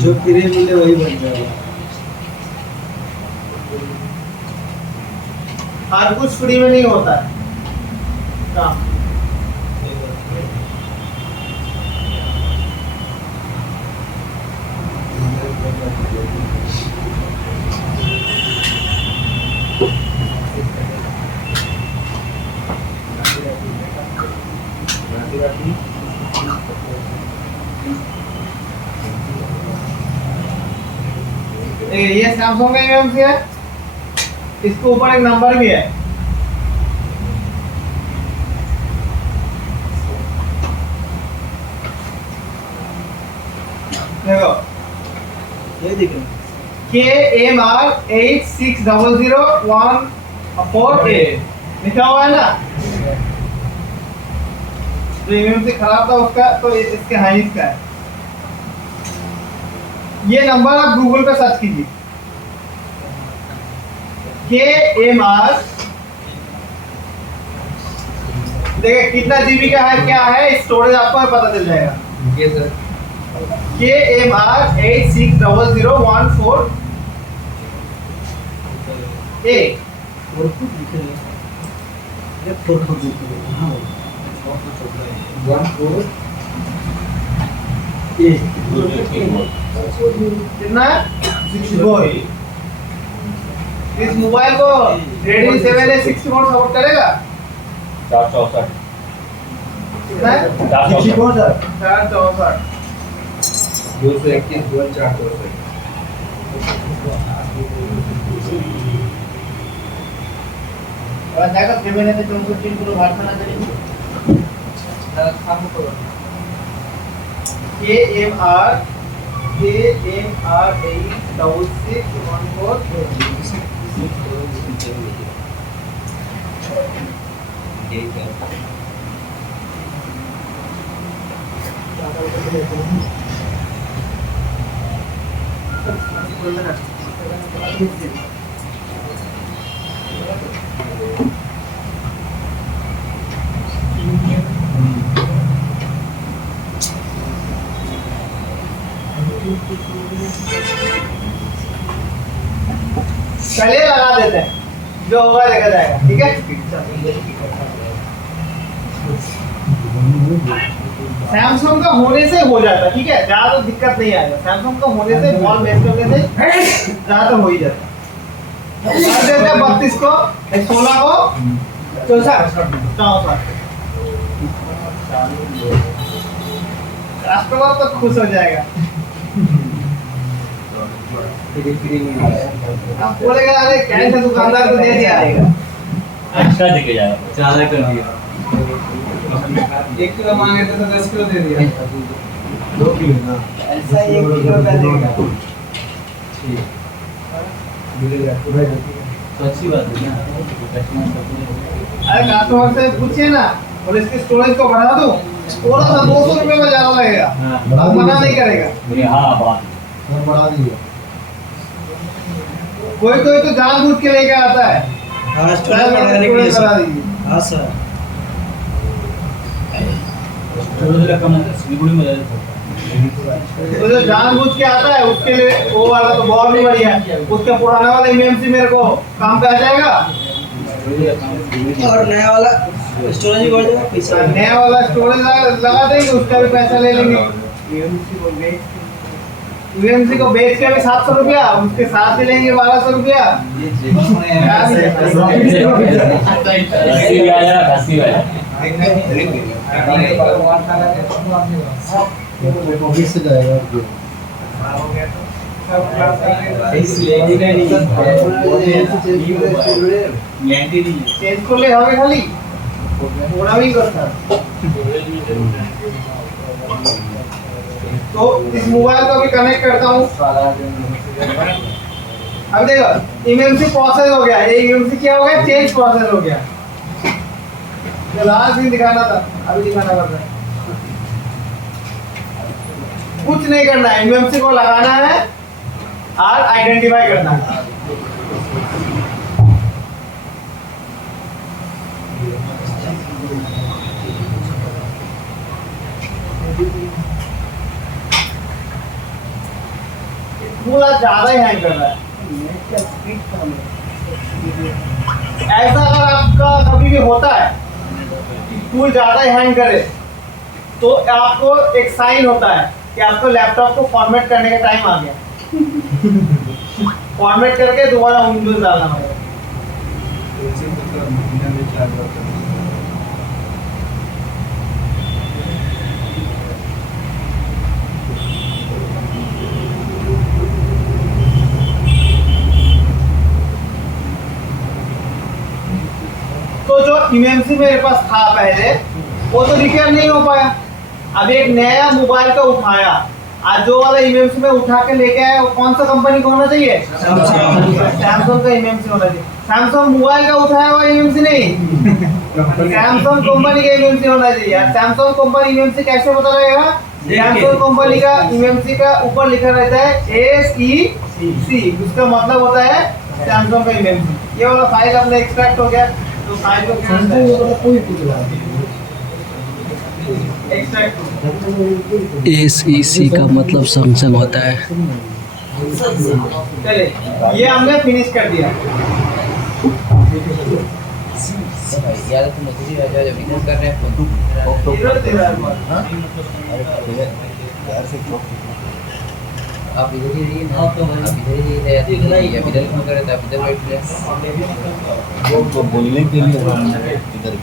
जो फ्री मिले वही बन जाएगा। हर कुछ फ्री में नहीं होता है काम। ये सैमसंग का एमएमसी है, इसके ऊपर एक नंबर भी है। देखो ये दिख रहा KMR 86000148 लिखा हुआ है ना। जो एमएमसी खराब था उसका, तो इसके हाइस का है। ये नंबर आप गूगल पे सर्च कीजिए, KMR, देखिए कितना जीबी का है, क्या है, स्टोरेज आपको पता चल जाएगा। ये सर KMR 86000148। ये 4 हां 14 कितना है? 64। इस मोबाइल को Redmi 7A 64 सपोर्ट करेगा? 464 कितना है? 464 464। 221 बोल 464। और देखो कैमरे में तुमको 3 किलो भात बना देंगे। KMR 86000148। चलिए लगा देते हैं, जो होगा देखा जाएगा। ठीक है, सैमसंग का होने से हो जाता है। ठीक है, ज्यादा दिक्कत नहीं आएगा। सैमसंग का होने से बॉल मैच करने से ज्यादा हो ही जाता है। 32 को 16 को 64 कस्टमर तो खुश हो जाएगा। आप बोलेगा अरे कैसे दुकानदार को दे दिया। एक्स्ट्रा देके जाएगा। ज्यादा कर दिया। 1 किलो मांगे थे तो 10 किलो दे दिया। 2 किलो ना ऐसा 1 किलो का देगा। ठीक मिलेगा पूरा। तो अच्छी बात है ना। अरे कस्टमर से पूछिए ना, और इसकी स्टोरेज को बढ़ा दूं, थोड़ा सा 200 रुपए में ज्यादा लगेगा, आप मना नहीं करेगा। हाँ बात बढ़ा दिया। कोई कोई तो जानबूझ के लेके आता है। हाँ स्टोरेज बढ़ाने के लिए बढ़ा दीजिए। हाँ सर स्टोरेज का कम है, सिलीगुड़ी में रहता है। तो जो जानबूझ के आता है उसके लिए वो वाला तो बहुत ही बढ़िया है। उसका पुराना वाला एमएमसी मेरे को काम पे आ जाएगा, और नया वाला स्टोरेज बढ़ जाएगा, पैसा नया वाला स्टोरेज लगा देंगे, उसका भी पैसा ले लेंगे। यूएमसी को बेच के भी 700 रुपया, उसके साथ ही लेंगे 1200 रुपया। रस्सी भी आया, रस्सी भी आया। से जाएगा चेंज कर ले हमें खाली पूरा भी करता। तो इस मोबाइल को भी कनेक्ट करता हूँ। अब देखो इमएमसी प्रोसेस हो गया, ये इमएमसी क्या हो गया, चेंज प्रोसेस हो गया। जो लास्ट दिन दिखाना था अभी दिखाना पड़ रहा है। कुछ नहीं करना है, इमएमसी को लगाना है और आइडेंटिफाई करना है। पूरा ज्यादा ही हैंग कर रहा है। ऐसा अगर आपका कभी भी होता है कि टूल ज्यादा ही हैंग करे तो आपको एक साइन होता है कि आपको लैपटॉप को फॉर्मेट करने का टाइम आ गया। फॉर्मेट करके दोबारा विंडोज डालना पड़ेगा। तो जो इमएमसी मेरे पास था पहले वो तो रिपेयर नहीं हो पाया। अब एक नया मोबाइल का उठाया, आज जो वाला इमएमसी में उठा के लेके आया वो कौन सा कंपनी का होना चाहिए? सैमसंग का इमएमसी होना चाहिए। सैमसंग मोबाइल का उठाया हुआ इमएमसी नहीं, सैमसंग कंपनी का इमएमसी होना चाहिए। सैमसंग कंपनी इमएमसी कैसे पता लगेगा? सैमसंग कंपनी का इमएमसी का ऊपर लिखा रहता है SEC, उसका मतलब होता है सैमसंग का इमएमसी। ये वाला फाइल अपने एक्सट्रैक्ट हो गया तो फाइल को SEC का मतलब सैमसंग होता है। चले ये हमने फिनिश कर दिया। यार तुम दूसरी वजह जब बिजनेस कर रहे हैं आप इधर ही रहिए ना, आप इधर ही रहिए, आप इधर क्यों कर रहे थे? आप इधर बैठ गए। वो बोलने के लिए इधर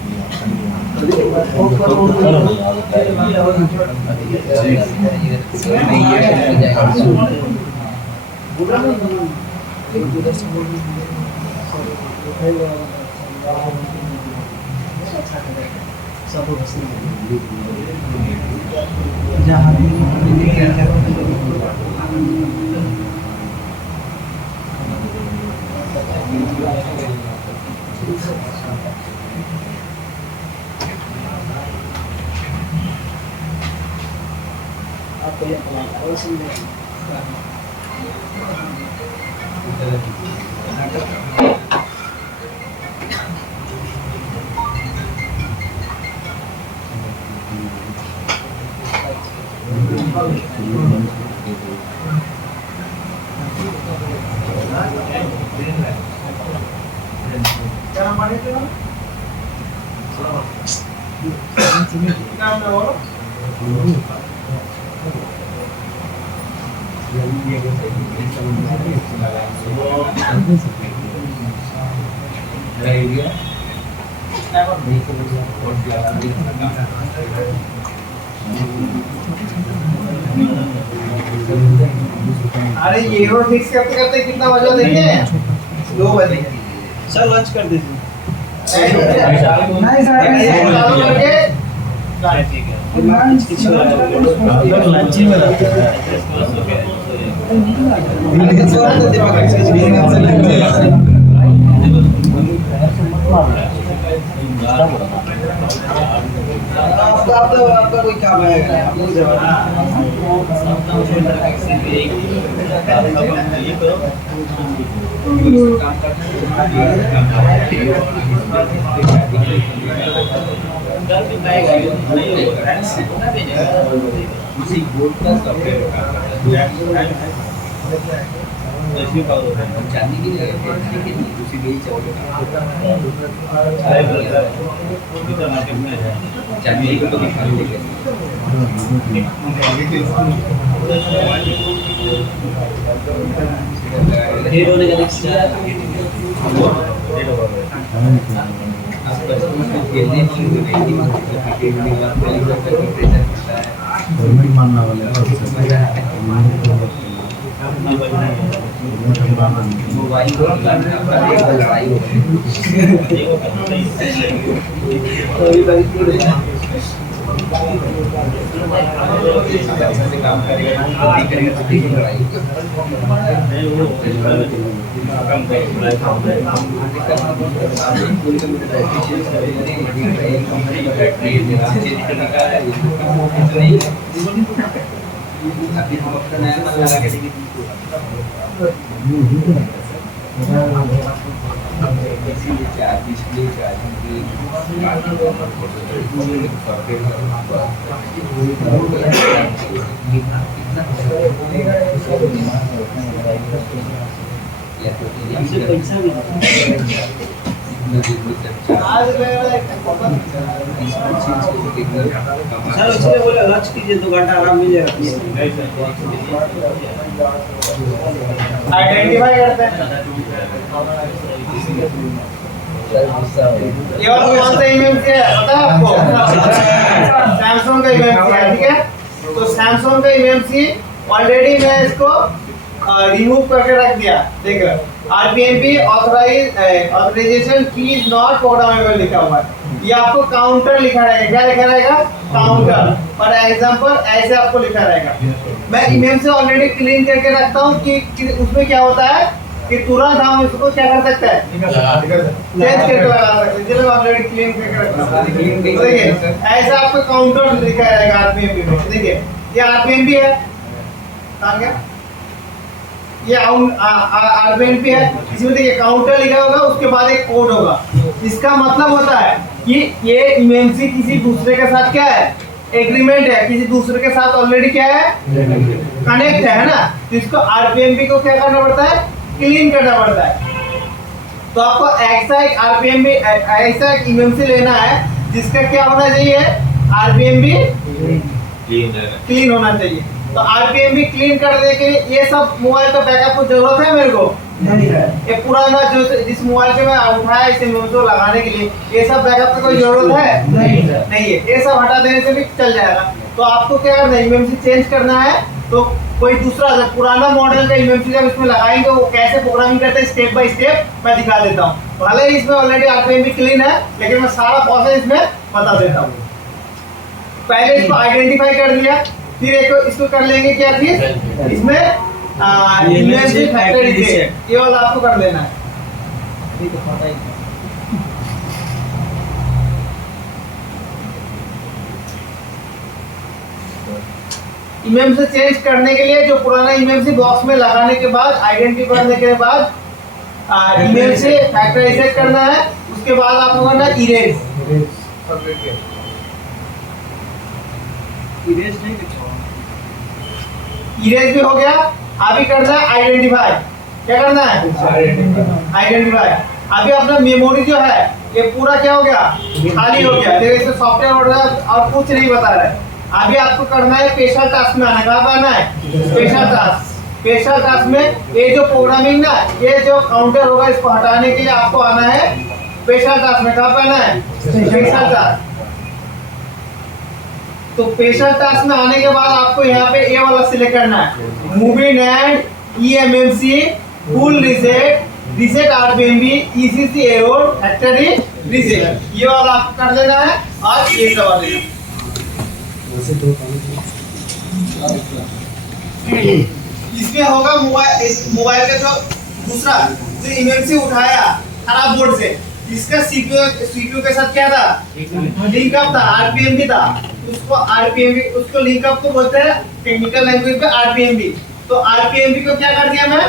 अरे ये वो फिक्स करते करते कितना बजा देंगे? 2 बजे। सर लंच कर दीजिए। नहीं सर चालू करके लंच ही में रहता आपका कोई काम है? उसी बोर्ड का सॉफ्टवेयर चांदी की उसी भी चांदी को तो दिखा मानना वाले मोबाइल को लड़ाई हो गई ऐसा से काम करेगा नहीं करेगा तो ठीक होगा पूरी कंप्यूटर चेंज करेंगे एक कंपनी का बैटरी चेंज करने का है नहीं अभी हम अपना नया माल लगा के देंगे इसीलिए चार्ज इसलिए चार्जिंग की सर उसने बोला लंच कीजिए 2 घंटा आराम मिल जाएगा आइडेंटिफाई करते हैं ये वाला कौन सा इमेज है पता है आपको सैमसंग का इमेज है ठीक है तो सैमसंग का इमेज ऑलरेडी मैं इसको रिमूव करके रख दिया देखो आरपीएमपी ऑथराइजेशन की इज नॉट प्रोग्रामेबल लिखा हुआ है ये आपको काउंटर लिखा रहेगा क्या लिखा रहेगा काउंटर फॉर एग्जांपल ऐसे आपको लिखा रहेगा मैं इमेज से ऑलरेडी क्लीन करके रखता हूँ कि उसमें क्या होता है कि तुरंत हम इसको क्या कर सकते हैं चेंज करके लगा सकते हैं चलो ऑलरेडी क्लीन करके रखता हूं देखिए ऐसा आपको काउंटर लिखा रहेगा आरपीएमपी में देखिए ये आरपीएमपी है कहां गया ये आरपीएमपी है इसमें देखिए काउंटर लिखा होगा उसके बाद एक कोड होगा इसका मतलब होता है कि ये इमेंसी किसी दूसरे के साथ क्या है एग्रीमेंट है किसी दूसरे के साथ ऑलरेडी क्या है कनेक्ट है ना तो इसको आरपीएमपी को क्या करना पड़ता है क्लीन करना पड़ता है तो आपको ऐसा एक आरपीएमबी ऐसा एक इमेमसी लेना है जिसका क्या होना चाहिए आरपीएमबी क्लीन होना चाहिए तो आरपीएमबी क्लीन करने के लिए ये सब मोबाइल का बैकअप को जरूरत है मेरे को नहीं है ये पुराना जो जिस मोबाइल के मैं उठाया इसे इमेमसी लगाने के लिए ये सब बैकअप की कोई जरूरत है नहीं है ये सब हटा देने से भी चल जाएगा तो आपको क्या करना है इमेमसी चेंज करना है तो कोई दूसरा पुराना मॉडल का इमेमसी जब इसमें लगाएंगे वो कैसे प्रोग्रामिंग करते हैं स्टेप बाय स्टेप मैं दिखा देता हूँ भले ही इसमें ऑलरेडी आरपीएमबी क्लीन है लेकिन मैं सारा प्रोसेस इसमें बता देता हूँ पहले इसको आइडेंटिफाई कर दिया फिर एक इसको कर लेंगे क्या चीज इसमें इमेमसी फैक्टरी ये वाला आपको कर लेना है ठीक है पता ही इमेमसी चेंज करने के लिए जो पुराना इमेमसी बॉक्स में लगाने के बाद आइडेंटिफाई करने के बाद इमेमसी फैक्टराइज करना है उसके बाद आपको करना है इरेज इरेज भी हो गया अभी करना है आइडेंटिफाई क्या करना है आइडेंटिफाई अभी अपना मेमोरी जो है ये पूरा क्या हो गया खाली हो गया देखिए इसमें सॉफ्टवेयर और कुछ नहीं बता रहा है अभी आपको करना है स्पेशल टास्क में आना कहाँ आना है स्पेशल टास्क में ये जो प्रोग्रामिंग ना ये जो काउंटर होगा इसको हटाने के लिए आपको आना है स्पेशल टास्क में कहाँ आना है स्पेशल टास्क तो स्पेशल टास्क में आने के बाद आपको यहाँ पे ये वाला सिलेक्ट करना है moving and eMMC full reset RPMB ECC error factory reset ये वाला आपको कर देना है और ये दबा देना इसमें होगा मोबाइल का जो दूसरा जो इमेमसी उठाया खराब बोर्ड से इसका सीपीयू के साथ क्या था लिंकअप था आरपीएमबी था उसको आरपीएमबी उसको लिंकअप को बोलते हैं टेक्निकल लैंग्वेज में आरपीएमबी तो आरपीएमबी को क्या कर दिया मैं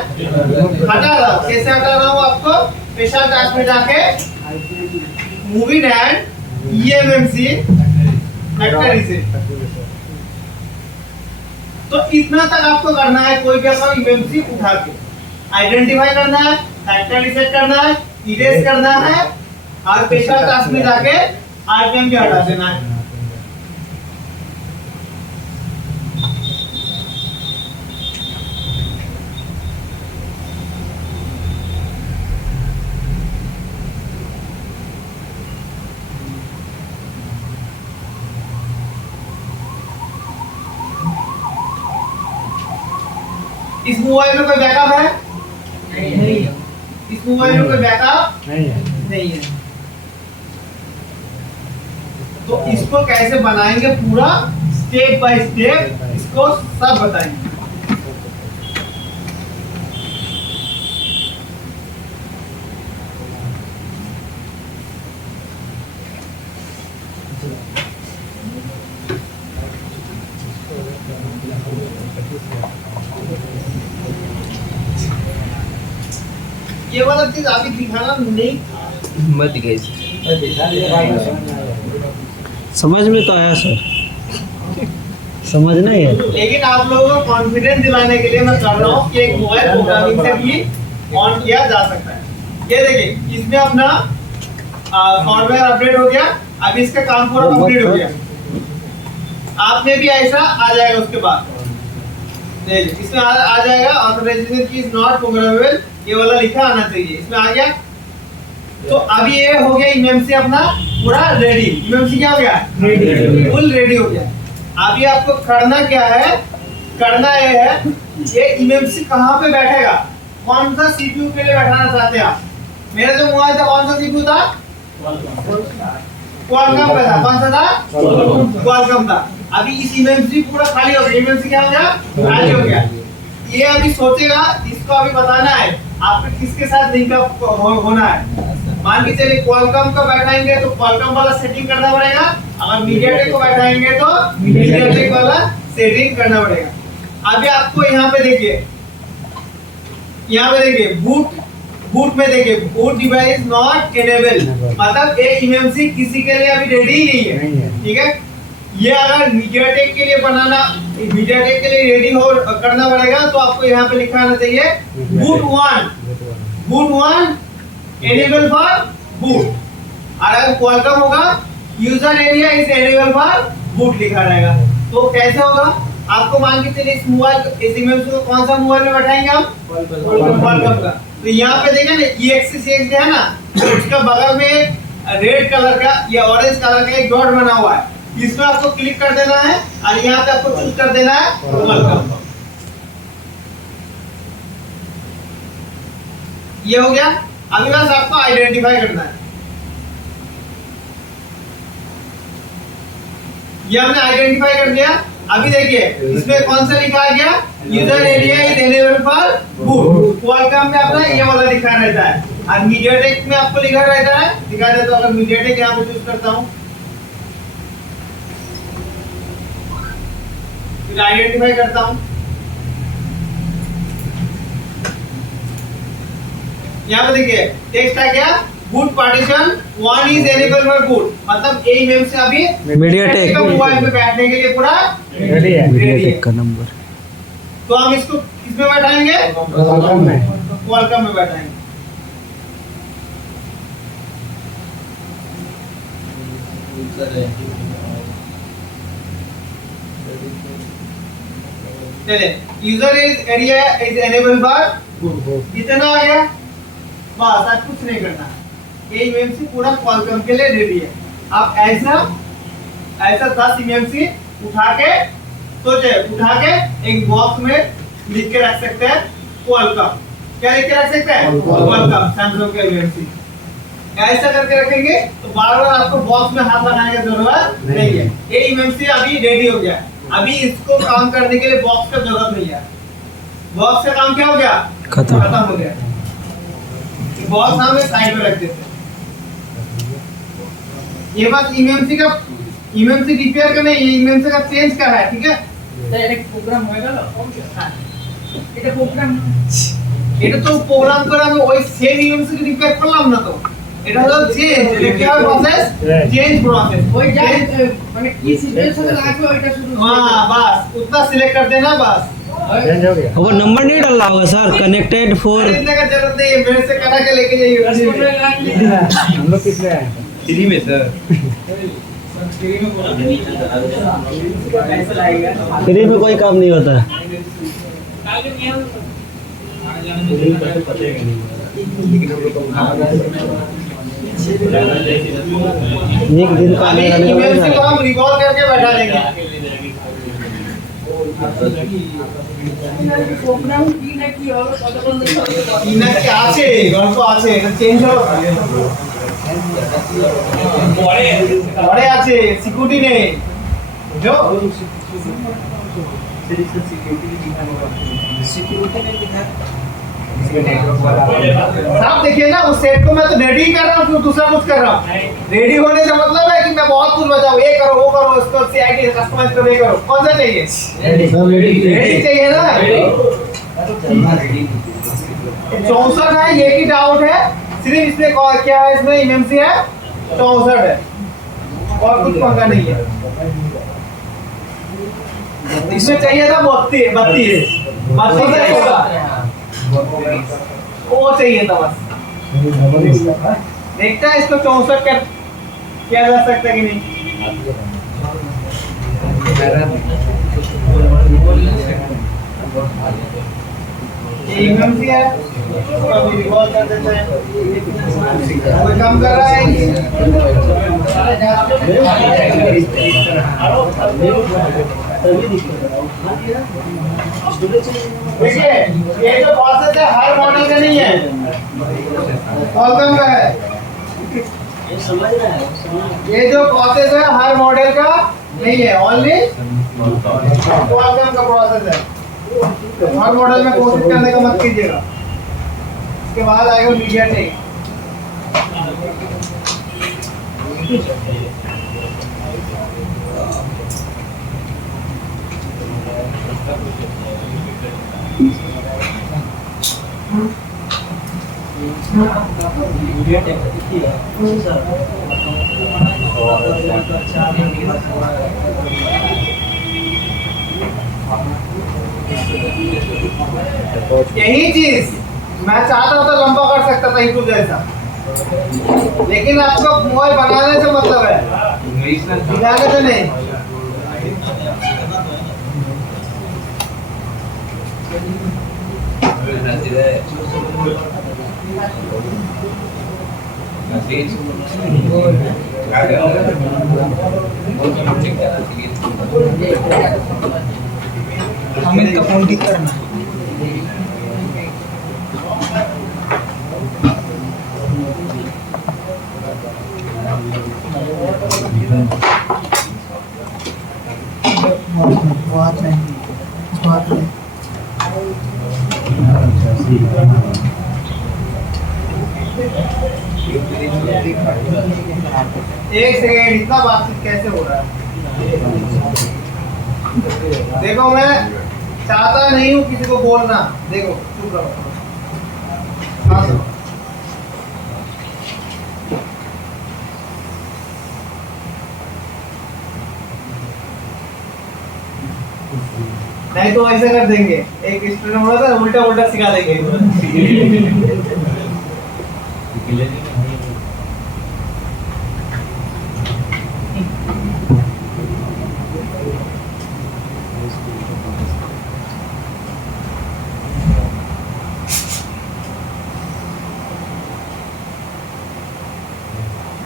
हटा रहा हूँ कैसे हटा रहा हूँ आपको स्पेशल टास्क में जाके मूविंग एंड ईएमएमसी फैक्टरी से तो इतना तक आपको करना है कोई भी आपका इमेमसी उठा के आइडेंटिफाई करना है फैक्टरी सेट करना है इरेज करना है और स्पेशल टास्क में जाके आरपीएम भी हटा देना है इस मोबाइल में कोई बैकअप है नहीं है इस मोबाइल में कोई बैकअप नहीं है तो इसको कैसे बनाएंगे पूरा स्टेप बाय स्टेप इसको सब बताएंगे। ये वाला चीज अभी दिखाना नहीं मत दिखाइए। समझ में तो आया सर, समझ नहीं है। लेकिन आप लोगों को कॉन्फिडेंस दिलाने के लिए मैं कर रहा हूँ कि एक मोबाइल प्रोग्रामिंग से भी ऑन किया जा सकता है। ये देखिए इसमें अपना सॉफ्टवेयर अपडेट हो गया, अभी इसका काम पूरा कंप्लीट हो गया। आपने भी ऐसा आ जाएगा उसके बाद देखिए इसमें आ जाएगा ऑथराइजेशन की इज नॉट प्रोग्रामेबल, ये वाला लिखा आना चाहिए, इसमें आ गया। तो अभी ये हो गया इमेमसी अपना पूरा रेडी। इमेमसी क्या हो गया? रेडी, फुल रेडी हो गया। अभी आपको करना क्या है? करना ये है ये इमेमसी कहाँ पे बैठेगा, कौन सा सीपीयू के लिए बैठाना चाहते हैं आप? मेरा जो मोबाइल था कौन सा सीपीयू था? क्वालकॉम का था। कौन सा था? क्वालकॉम था। अभी इस इमेमसी पूरा खाली हो गया। इमेमसी क्या हो गया? खाली हो गया। ये अभी सोचेगा, इसको अभी बताना है आपको किसके साथ लिंक अप होना है। मान के चलिए क्वालकॉम का बैठाएंगे तो क्वालकॉम वाला सेटिंग करना पड़ेगा, अगर मीडियाटेक को बैठाएंगे तो मीडियाटेक वाला सेटिंग करना पड़ेगा। अभी आपको यहाँ पे देखिए, यहाँ पे देखिए बूट में देखिए बूट डिवाइस नॉट एनेबल, मतलब एक इमेमसी किसी के लिए अभी रेडी ही नहीं है। ठीक है, ये अगर मीडियाटेक के लिए बनाना, मीडियाटेक के लिए रेडी हो करना पड़ेगा तो आपको यहाँ पे लिखा आना चाहिए boot one enable for boot. और अगर क्वालकॉम होगा user area is enable for boot लिखा रहेगा। तो कैसे होगा आपको मान के चलिए इस मोबाइल इस इमेमसी को कौन सा मोबाइल में बैठाएंगे हम? क्वालकॉम का। तो यहाँ पे देखें ना EXC है ना, उसका बगल में एक रेड कलर का या ऑरेंज कलर का एक डॉट बना हुआ है, इसमें आपको क्लिक कर देना है और यहाँ पे आपको चूज कर देना है क्वालकॉम। ये हो गया। अभी बस आपको आइडेंटिफाई करना है। ये हमने आइडेंटिफाई कर दिया। अभी देखिए इसमें कौन सा लिखा आ गया? User area is enable for boot. Qualcomm में अपना ये वाला लिखा रहता है और मीडियाटेक में आपको लिखा रहता है, दिखा देता हूं। अगर मीडियाटेक यहाँ पे चूज करता हूँ, फिर आइडेंटिफाई करता हूँ, यहाँ पे देखिए टेक्स्ट आ गया boot partition 1 is enable for boot, मतलब ए इमेम से अभी मीडियाटेक का मोबाइल पे बैठने के लिए पूरा रेडी है। मीडियाटेक का नंबर, तो हम इसको किसमें बैठाएंगे? क्वालकॉम में बैठाएंगे। चलिए user is area is enable for boot, कितना आ गया? बस आज कुछ नहीं करना, ये इमेमसी पूरा क्वालकॉम के लिए रेडी है। आप ऐसा 10 इमेमसी उठा के एक बॉक्स में लिख के रख सकते हैं क्वालकॉम। क्या लिख के रख सकते हैं? क्वालकॉम सैमसंग का इमेमसी। ऐसा करके रखेंगे तो बार-बार आपको बॉक्स में हाथ लगाने की जरूरत नहीं है। ये इमेमसी अभी रेडी हो गया। अभी इसको काम करने के लिए बॉक्स का जरूरत नहीं है। बॉक्स का काम क्या हो गया? खत्म हो गया। बॉक्स हम साइड में रख देते हैं। ये बात इमेमसी रिपेयर का नहीं, ये इमेमसी का चेंज का है। ठीक है, डायरेक्ट प्रोग्राम होएगा ना এটা প্রোগ্রাম এটা তো প্রোগ্রাম করে আমি ওই সেম ইমেমসি কে রিপেয়ার করলাম না। তো এটা হলো চেঞ্জ, এটা কি প্রসেস? Change process. ওই যা মানে কি সিচুয়েশনে লাগবে ওইটা শুধু हां बस उतना सिलेक्ट कर देना बस। चेंज हो गया। वो नंबर नहीं डालना होगा सर, कनेक्टेड फॉर। खरीदने का जरूरत नहीं है, मेरे से करा के लेके जाइए। हम लोग किस में हैं? फ्री में सर, फ्री में कोई काम नहीं होता। एक दिन का अभी इमेमसी को हम रिकॉल करके बैठा देंगे। প্রোগ্রাম কি নাকি আর কতক্ষণ ইনাকে আছে গল্প আছে, এটা চেঞ্জ হবে। পরে আছে সিকিউরিটি নেই বুঝো सिक्योरिटी नहीं दिखा साहब देखिए ना उस सेट को मैं तो रेडी कर रहा हूँ क्यों दूसरा कुछ कर रहा हूँ रेडी होने से मतलब है कि मैं बहुत कुछ बचाऊँ ये करो वो करो इसको CID कस्टमाइज करो ये करो कौन सा चाहिए रेडी चाहिए ना 64 है ये की डाउट है सिर्फ इसमें क्या है इसमें MMC है 64 है और कुछ पंगा नहीं है इसमें चाहिए था 32 होगा वो चाहिए था बस देखता है इसको 64 कर किया जा सकता है कि नहीं ये MMC है इसको अभी रिवॉल्व कर देते हैं कोई काम कर रहा है देखिए ये जो प्रोसेस है हर मॉडल का नहीं है क्वालकॉम का है ये जो प्रोसेस है हर मॉडल का नहीं है ओनली क्वालकॉम का प्रोसेस है हर मॉडल में कोशिश करने का मत कीजिएगा इसके बाद आएगा मीडियाटेक यही चीज मैं चाहता तो लंबा कर सकता था यूट्यूब जैसा लेकिन आपको मोबाइल बनाने से मतलब है दिखाने से नहीं हमें इसका फोन ठीक करना बात नहीं एक सेकेंड इतना बातचीत कैसे हो रहा है देखो मैं चाहता नहीं हूँ किसी को बोलना देखो चुप रहो हाँ सुनो। नहीं तो ऐसे कर देंगे एक स्टूडेंट बोला था उल्टा उल्टा सिखा देंगे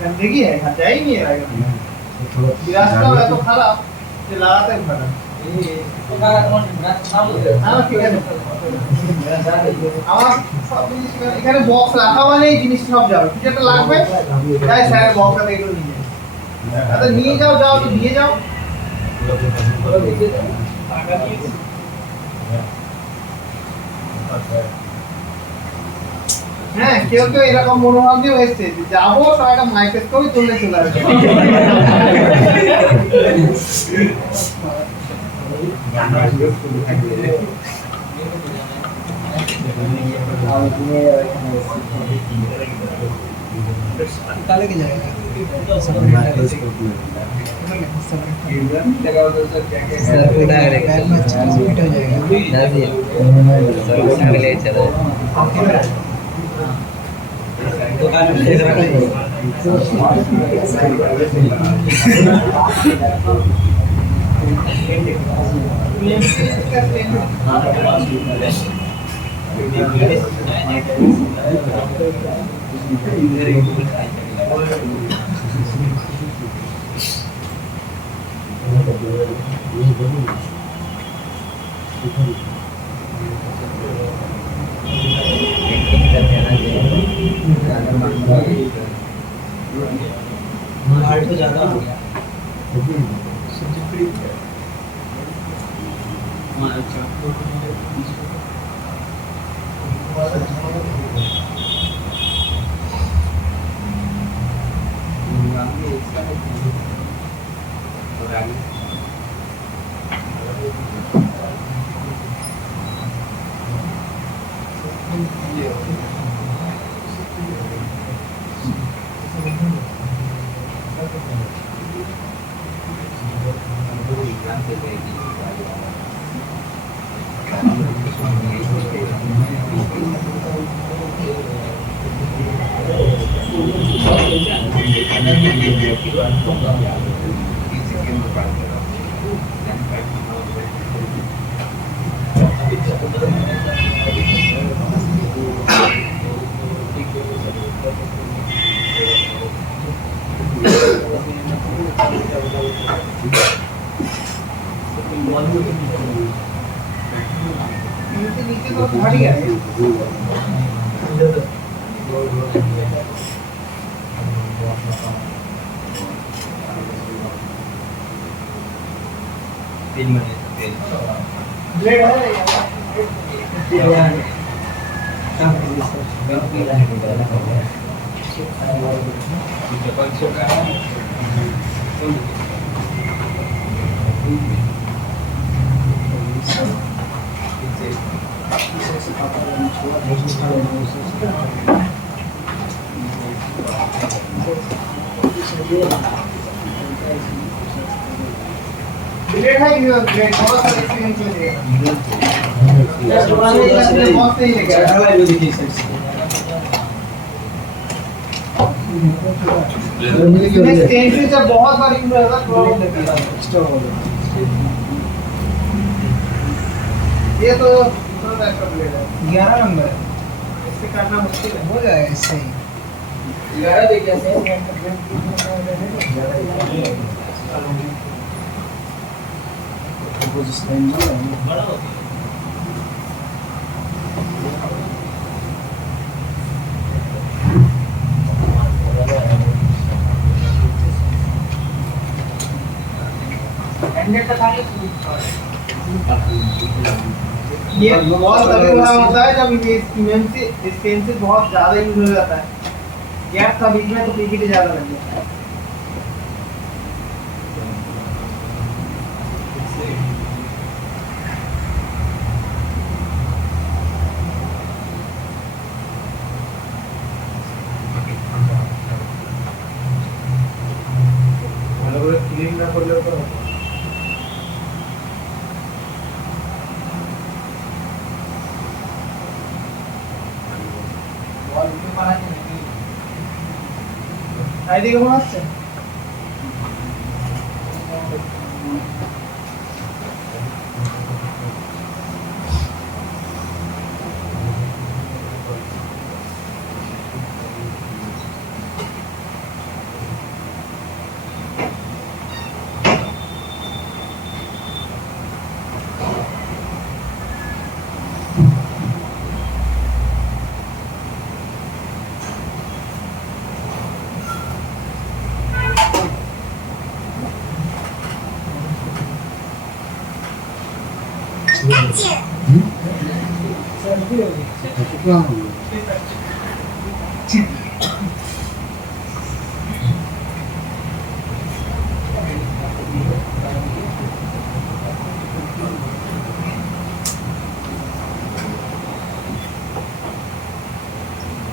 गंदगी है हटा ही नहीं है रास्ता है तो खराब लगाते हैं खराब এখানে বক্স রাখা মানে এই জিনিস সব যাবে কিছু একটা লাগবে তাই স্যার বক্সটা এগুলো নিয়ে যাও আচ্ছা নিয়ে যাও যাও তো দিয়ে যাও হ্যাঁ কেউ কেউ এরকম মনোভাব নিয়ে এসছে যে যাবো তো একটা মাইকের কবি তুললে চলে আসবে निकाले के जाएगा हार्ट तो ज़्यादा हो गया। हाँ, अच्छा। नीचे नीचे तो हट गया है। ब्लेड है ब्लेड है कि ब्लेड बहुत सारे एक्सपीरियंस में दिया पुराने इलाके में बहुत सही लगा चढ़ावा भी देखिए सर से। लेकिन स्टेन से जब बहुत बार यूज होता है प्रॉब्लम देती है एक्स्ट्रा हो गया। ये तो दूसरा टाइप का ब्लेड है 11 नंबर है, इससे काटना मुश्किल है हो जाएगा इससे ही। 11 देखिए से वो जिस टाइम बड़ा हो एंडेड का खाली ये बहुत तभी बड़ा होता है जब ये स्टेन से बहुत ज्यादा यूज हो जाता है गैप था बीच में तो पीपीटी ज्यादा लग गया क्लीन ना कर लो तो আইডি কেমন আছে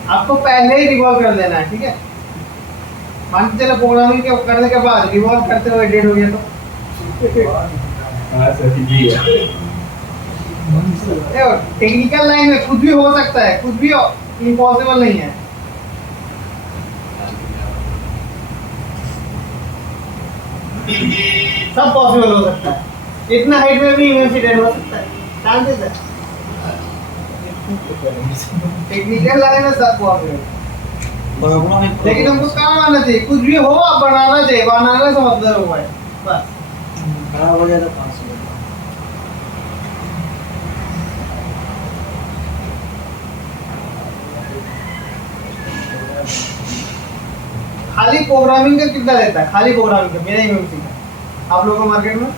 आपको पहले ही रिवॉल्व कर देना है ठीक है मान के चलो प्रोग्रामिंग के करने के बाद रिवॉल्व करते हुए डेट हो गया तो हाँ सर जी है टेक्निकल लाइन में कुछ भी हो सकता है कुछ भी इम्पॉसिबल नहीं है सब पॉसिबल हो सकता है इतना हाइट में भी इंसिडेंट हो सकता है चांसेस है टेक्निकल लाइन में सब पॉसिबल लेकिन हमको काम आना चाहिए कुछ भी हो आप बनाना चाहिए बनाने से मतलब हुआ है बस खराब हो जाए तो 500 खाली प्रोग्रामिंग का कितना लेता है, खाली प्रोग्रामिंग का मेरा एमएमसी का आप लोगों को मार्केट में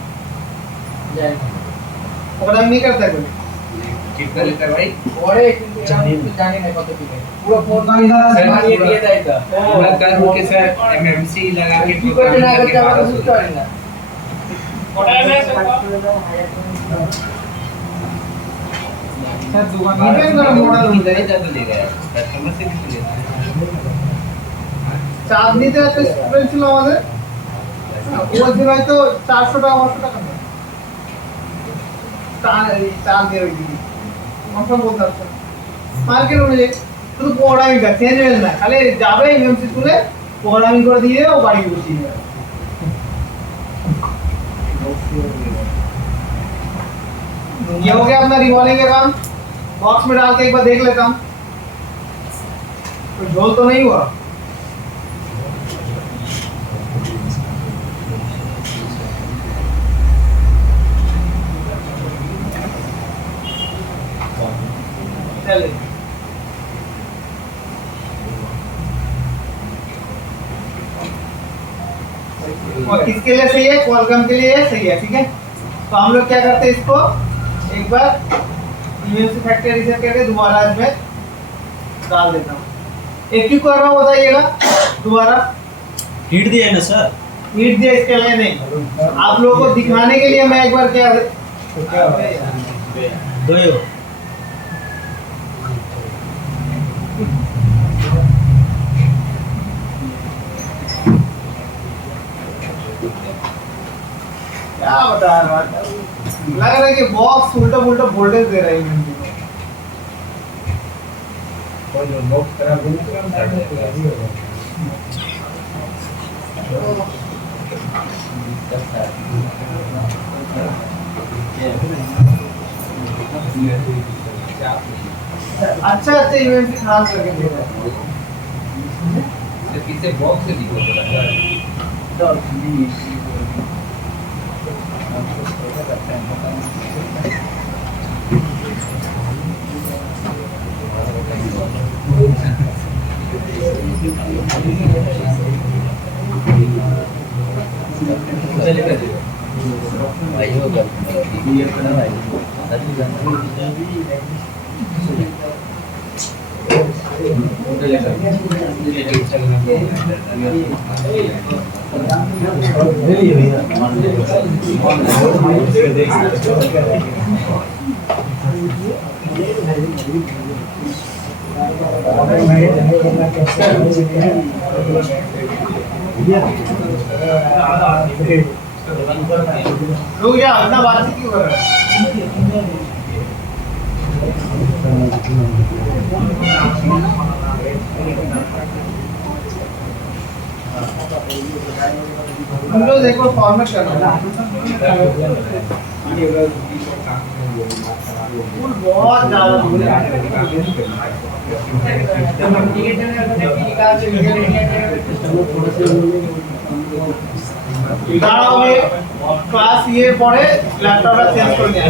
प्रोग्रामिंग नहीं करता है कोई कितना लेता है भाई? পরে কিন্তু আমি তো জানি না কত কি দেয় পুরো ফোন আমি বানিয়ে দিয়ে দেয় তো पूरा कर के सर एमएमसी लगा के কি করতে না করতে আমরা তো বুঝতে পারি না सर दुकान डिपेंड करो मॉडल किधर ही ज्यादा ले गया कस्टमर से भी लेता है চাঁদনিতে একটা স্টুডেন্ট ছিল আমাদের ও ছিল হয়তো 400 টাকা 500 টাকা নেয় চাঁদ দিয়ে ওই দিদি কনফার্ম বলতে পারছেন মার্কেট অনুযায়ী শুধু প্রোগ্রামিংটা চেঞ্জ হয়ে না খালি যাবে এমএমসি তুলে प्रोग्रामिंग कर दिए और बाड़ी बची है ये हो गया अपना रिवॉल्विंग का काम बॉक्स में डाल के एक बार देख लेता हूँ तो झोल तो नहीं हुआ चलिए और किसके लिए सही है, क्वालकॉम के लिए सही है, ठीक है। तो हम लोग क्या करते हैं, इसको एक बार यूएमसी फैक्ट्री रिसेट करके दोबारा इसमें डाल देता हूँ। एक क्यों कर रहा हूँ बताइएगा, दोबारा हीट दिया है ना सर, हीट दिया इसके लिए नहीं, आप लोगों को दिखाने के लिए मैं एक बार क्या दो क्या बता रहा है, लग रहा है कि बॉक्स उल्टा उल्टा वोल्टेज दे रहा है यूनिटी को। और जो बॉक्स खराब हो गया अच्छा अच्छा यूनिटी खराब करके दे रहा है। किसे बॉक्स से दिखो भाई होगा ये अपना भाई सभी जानते रुक जा, इतना बातचीत क्यों कर रहा है? हम लोग देखो फॉर्मेट करना है, बहुत ज़्यादा क्लास ये पढ़े लैपटॉप चेंज कर दिया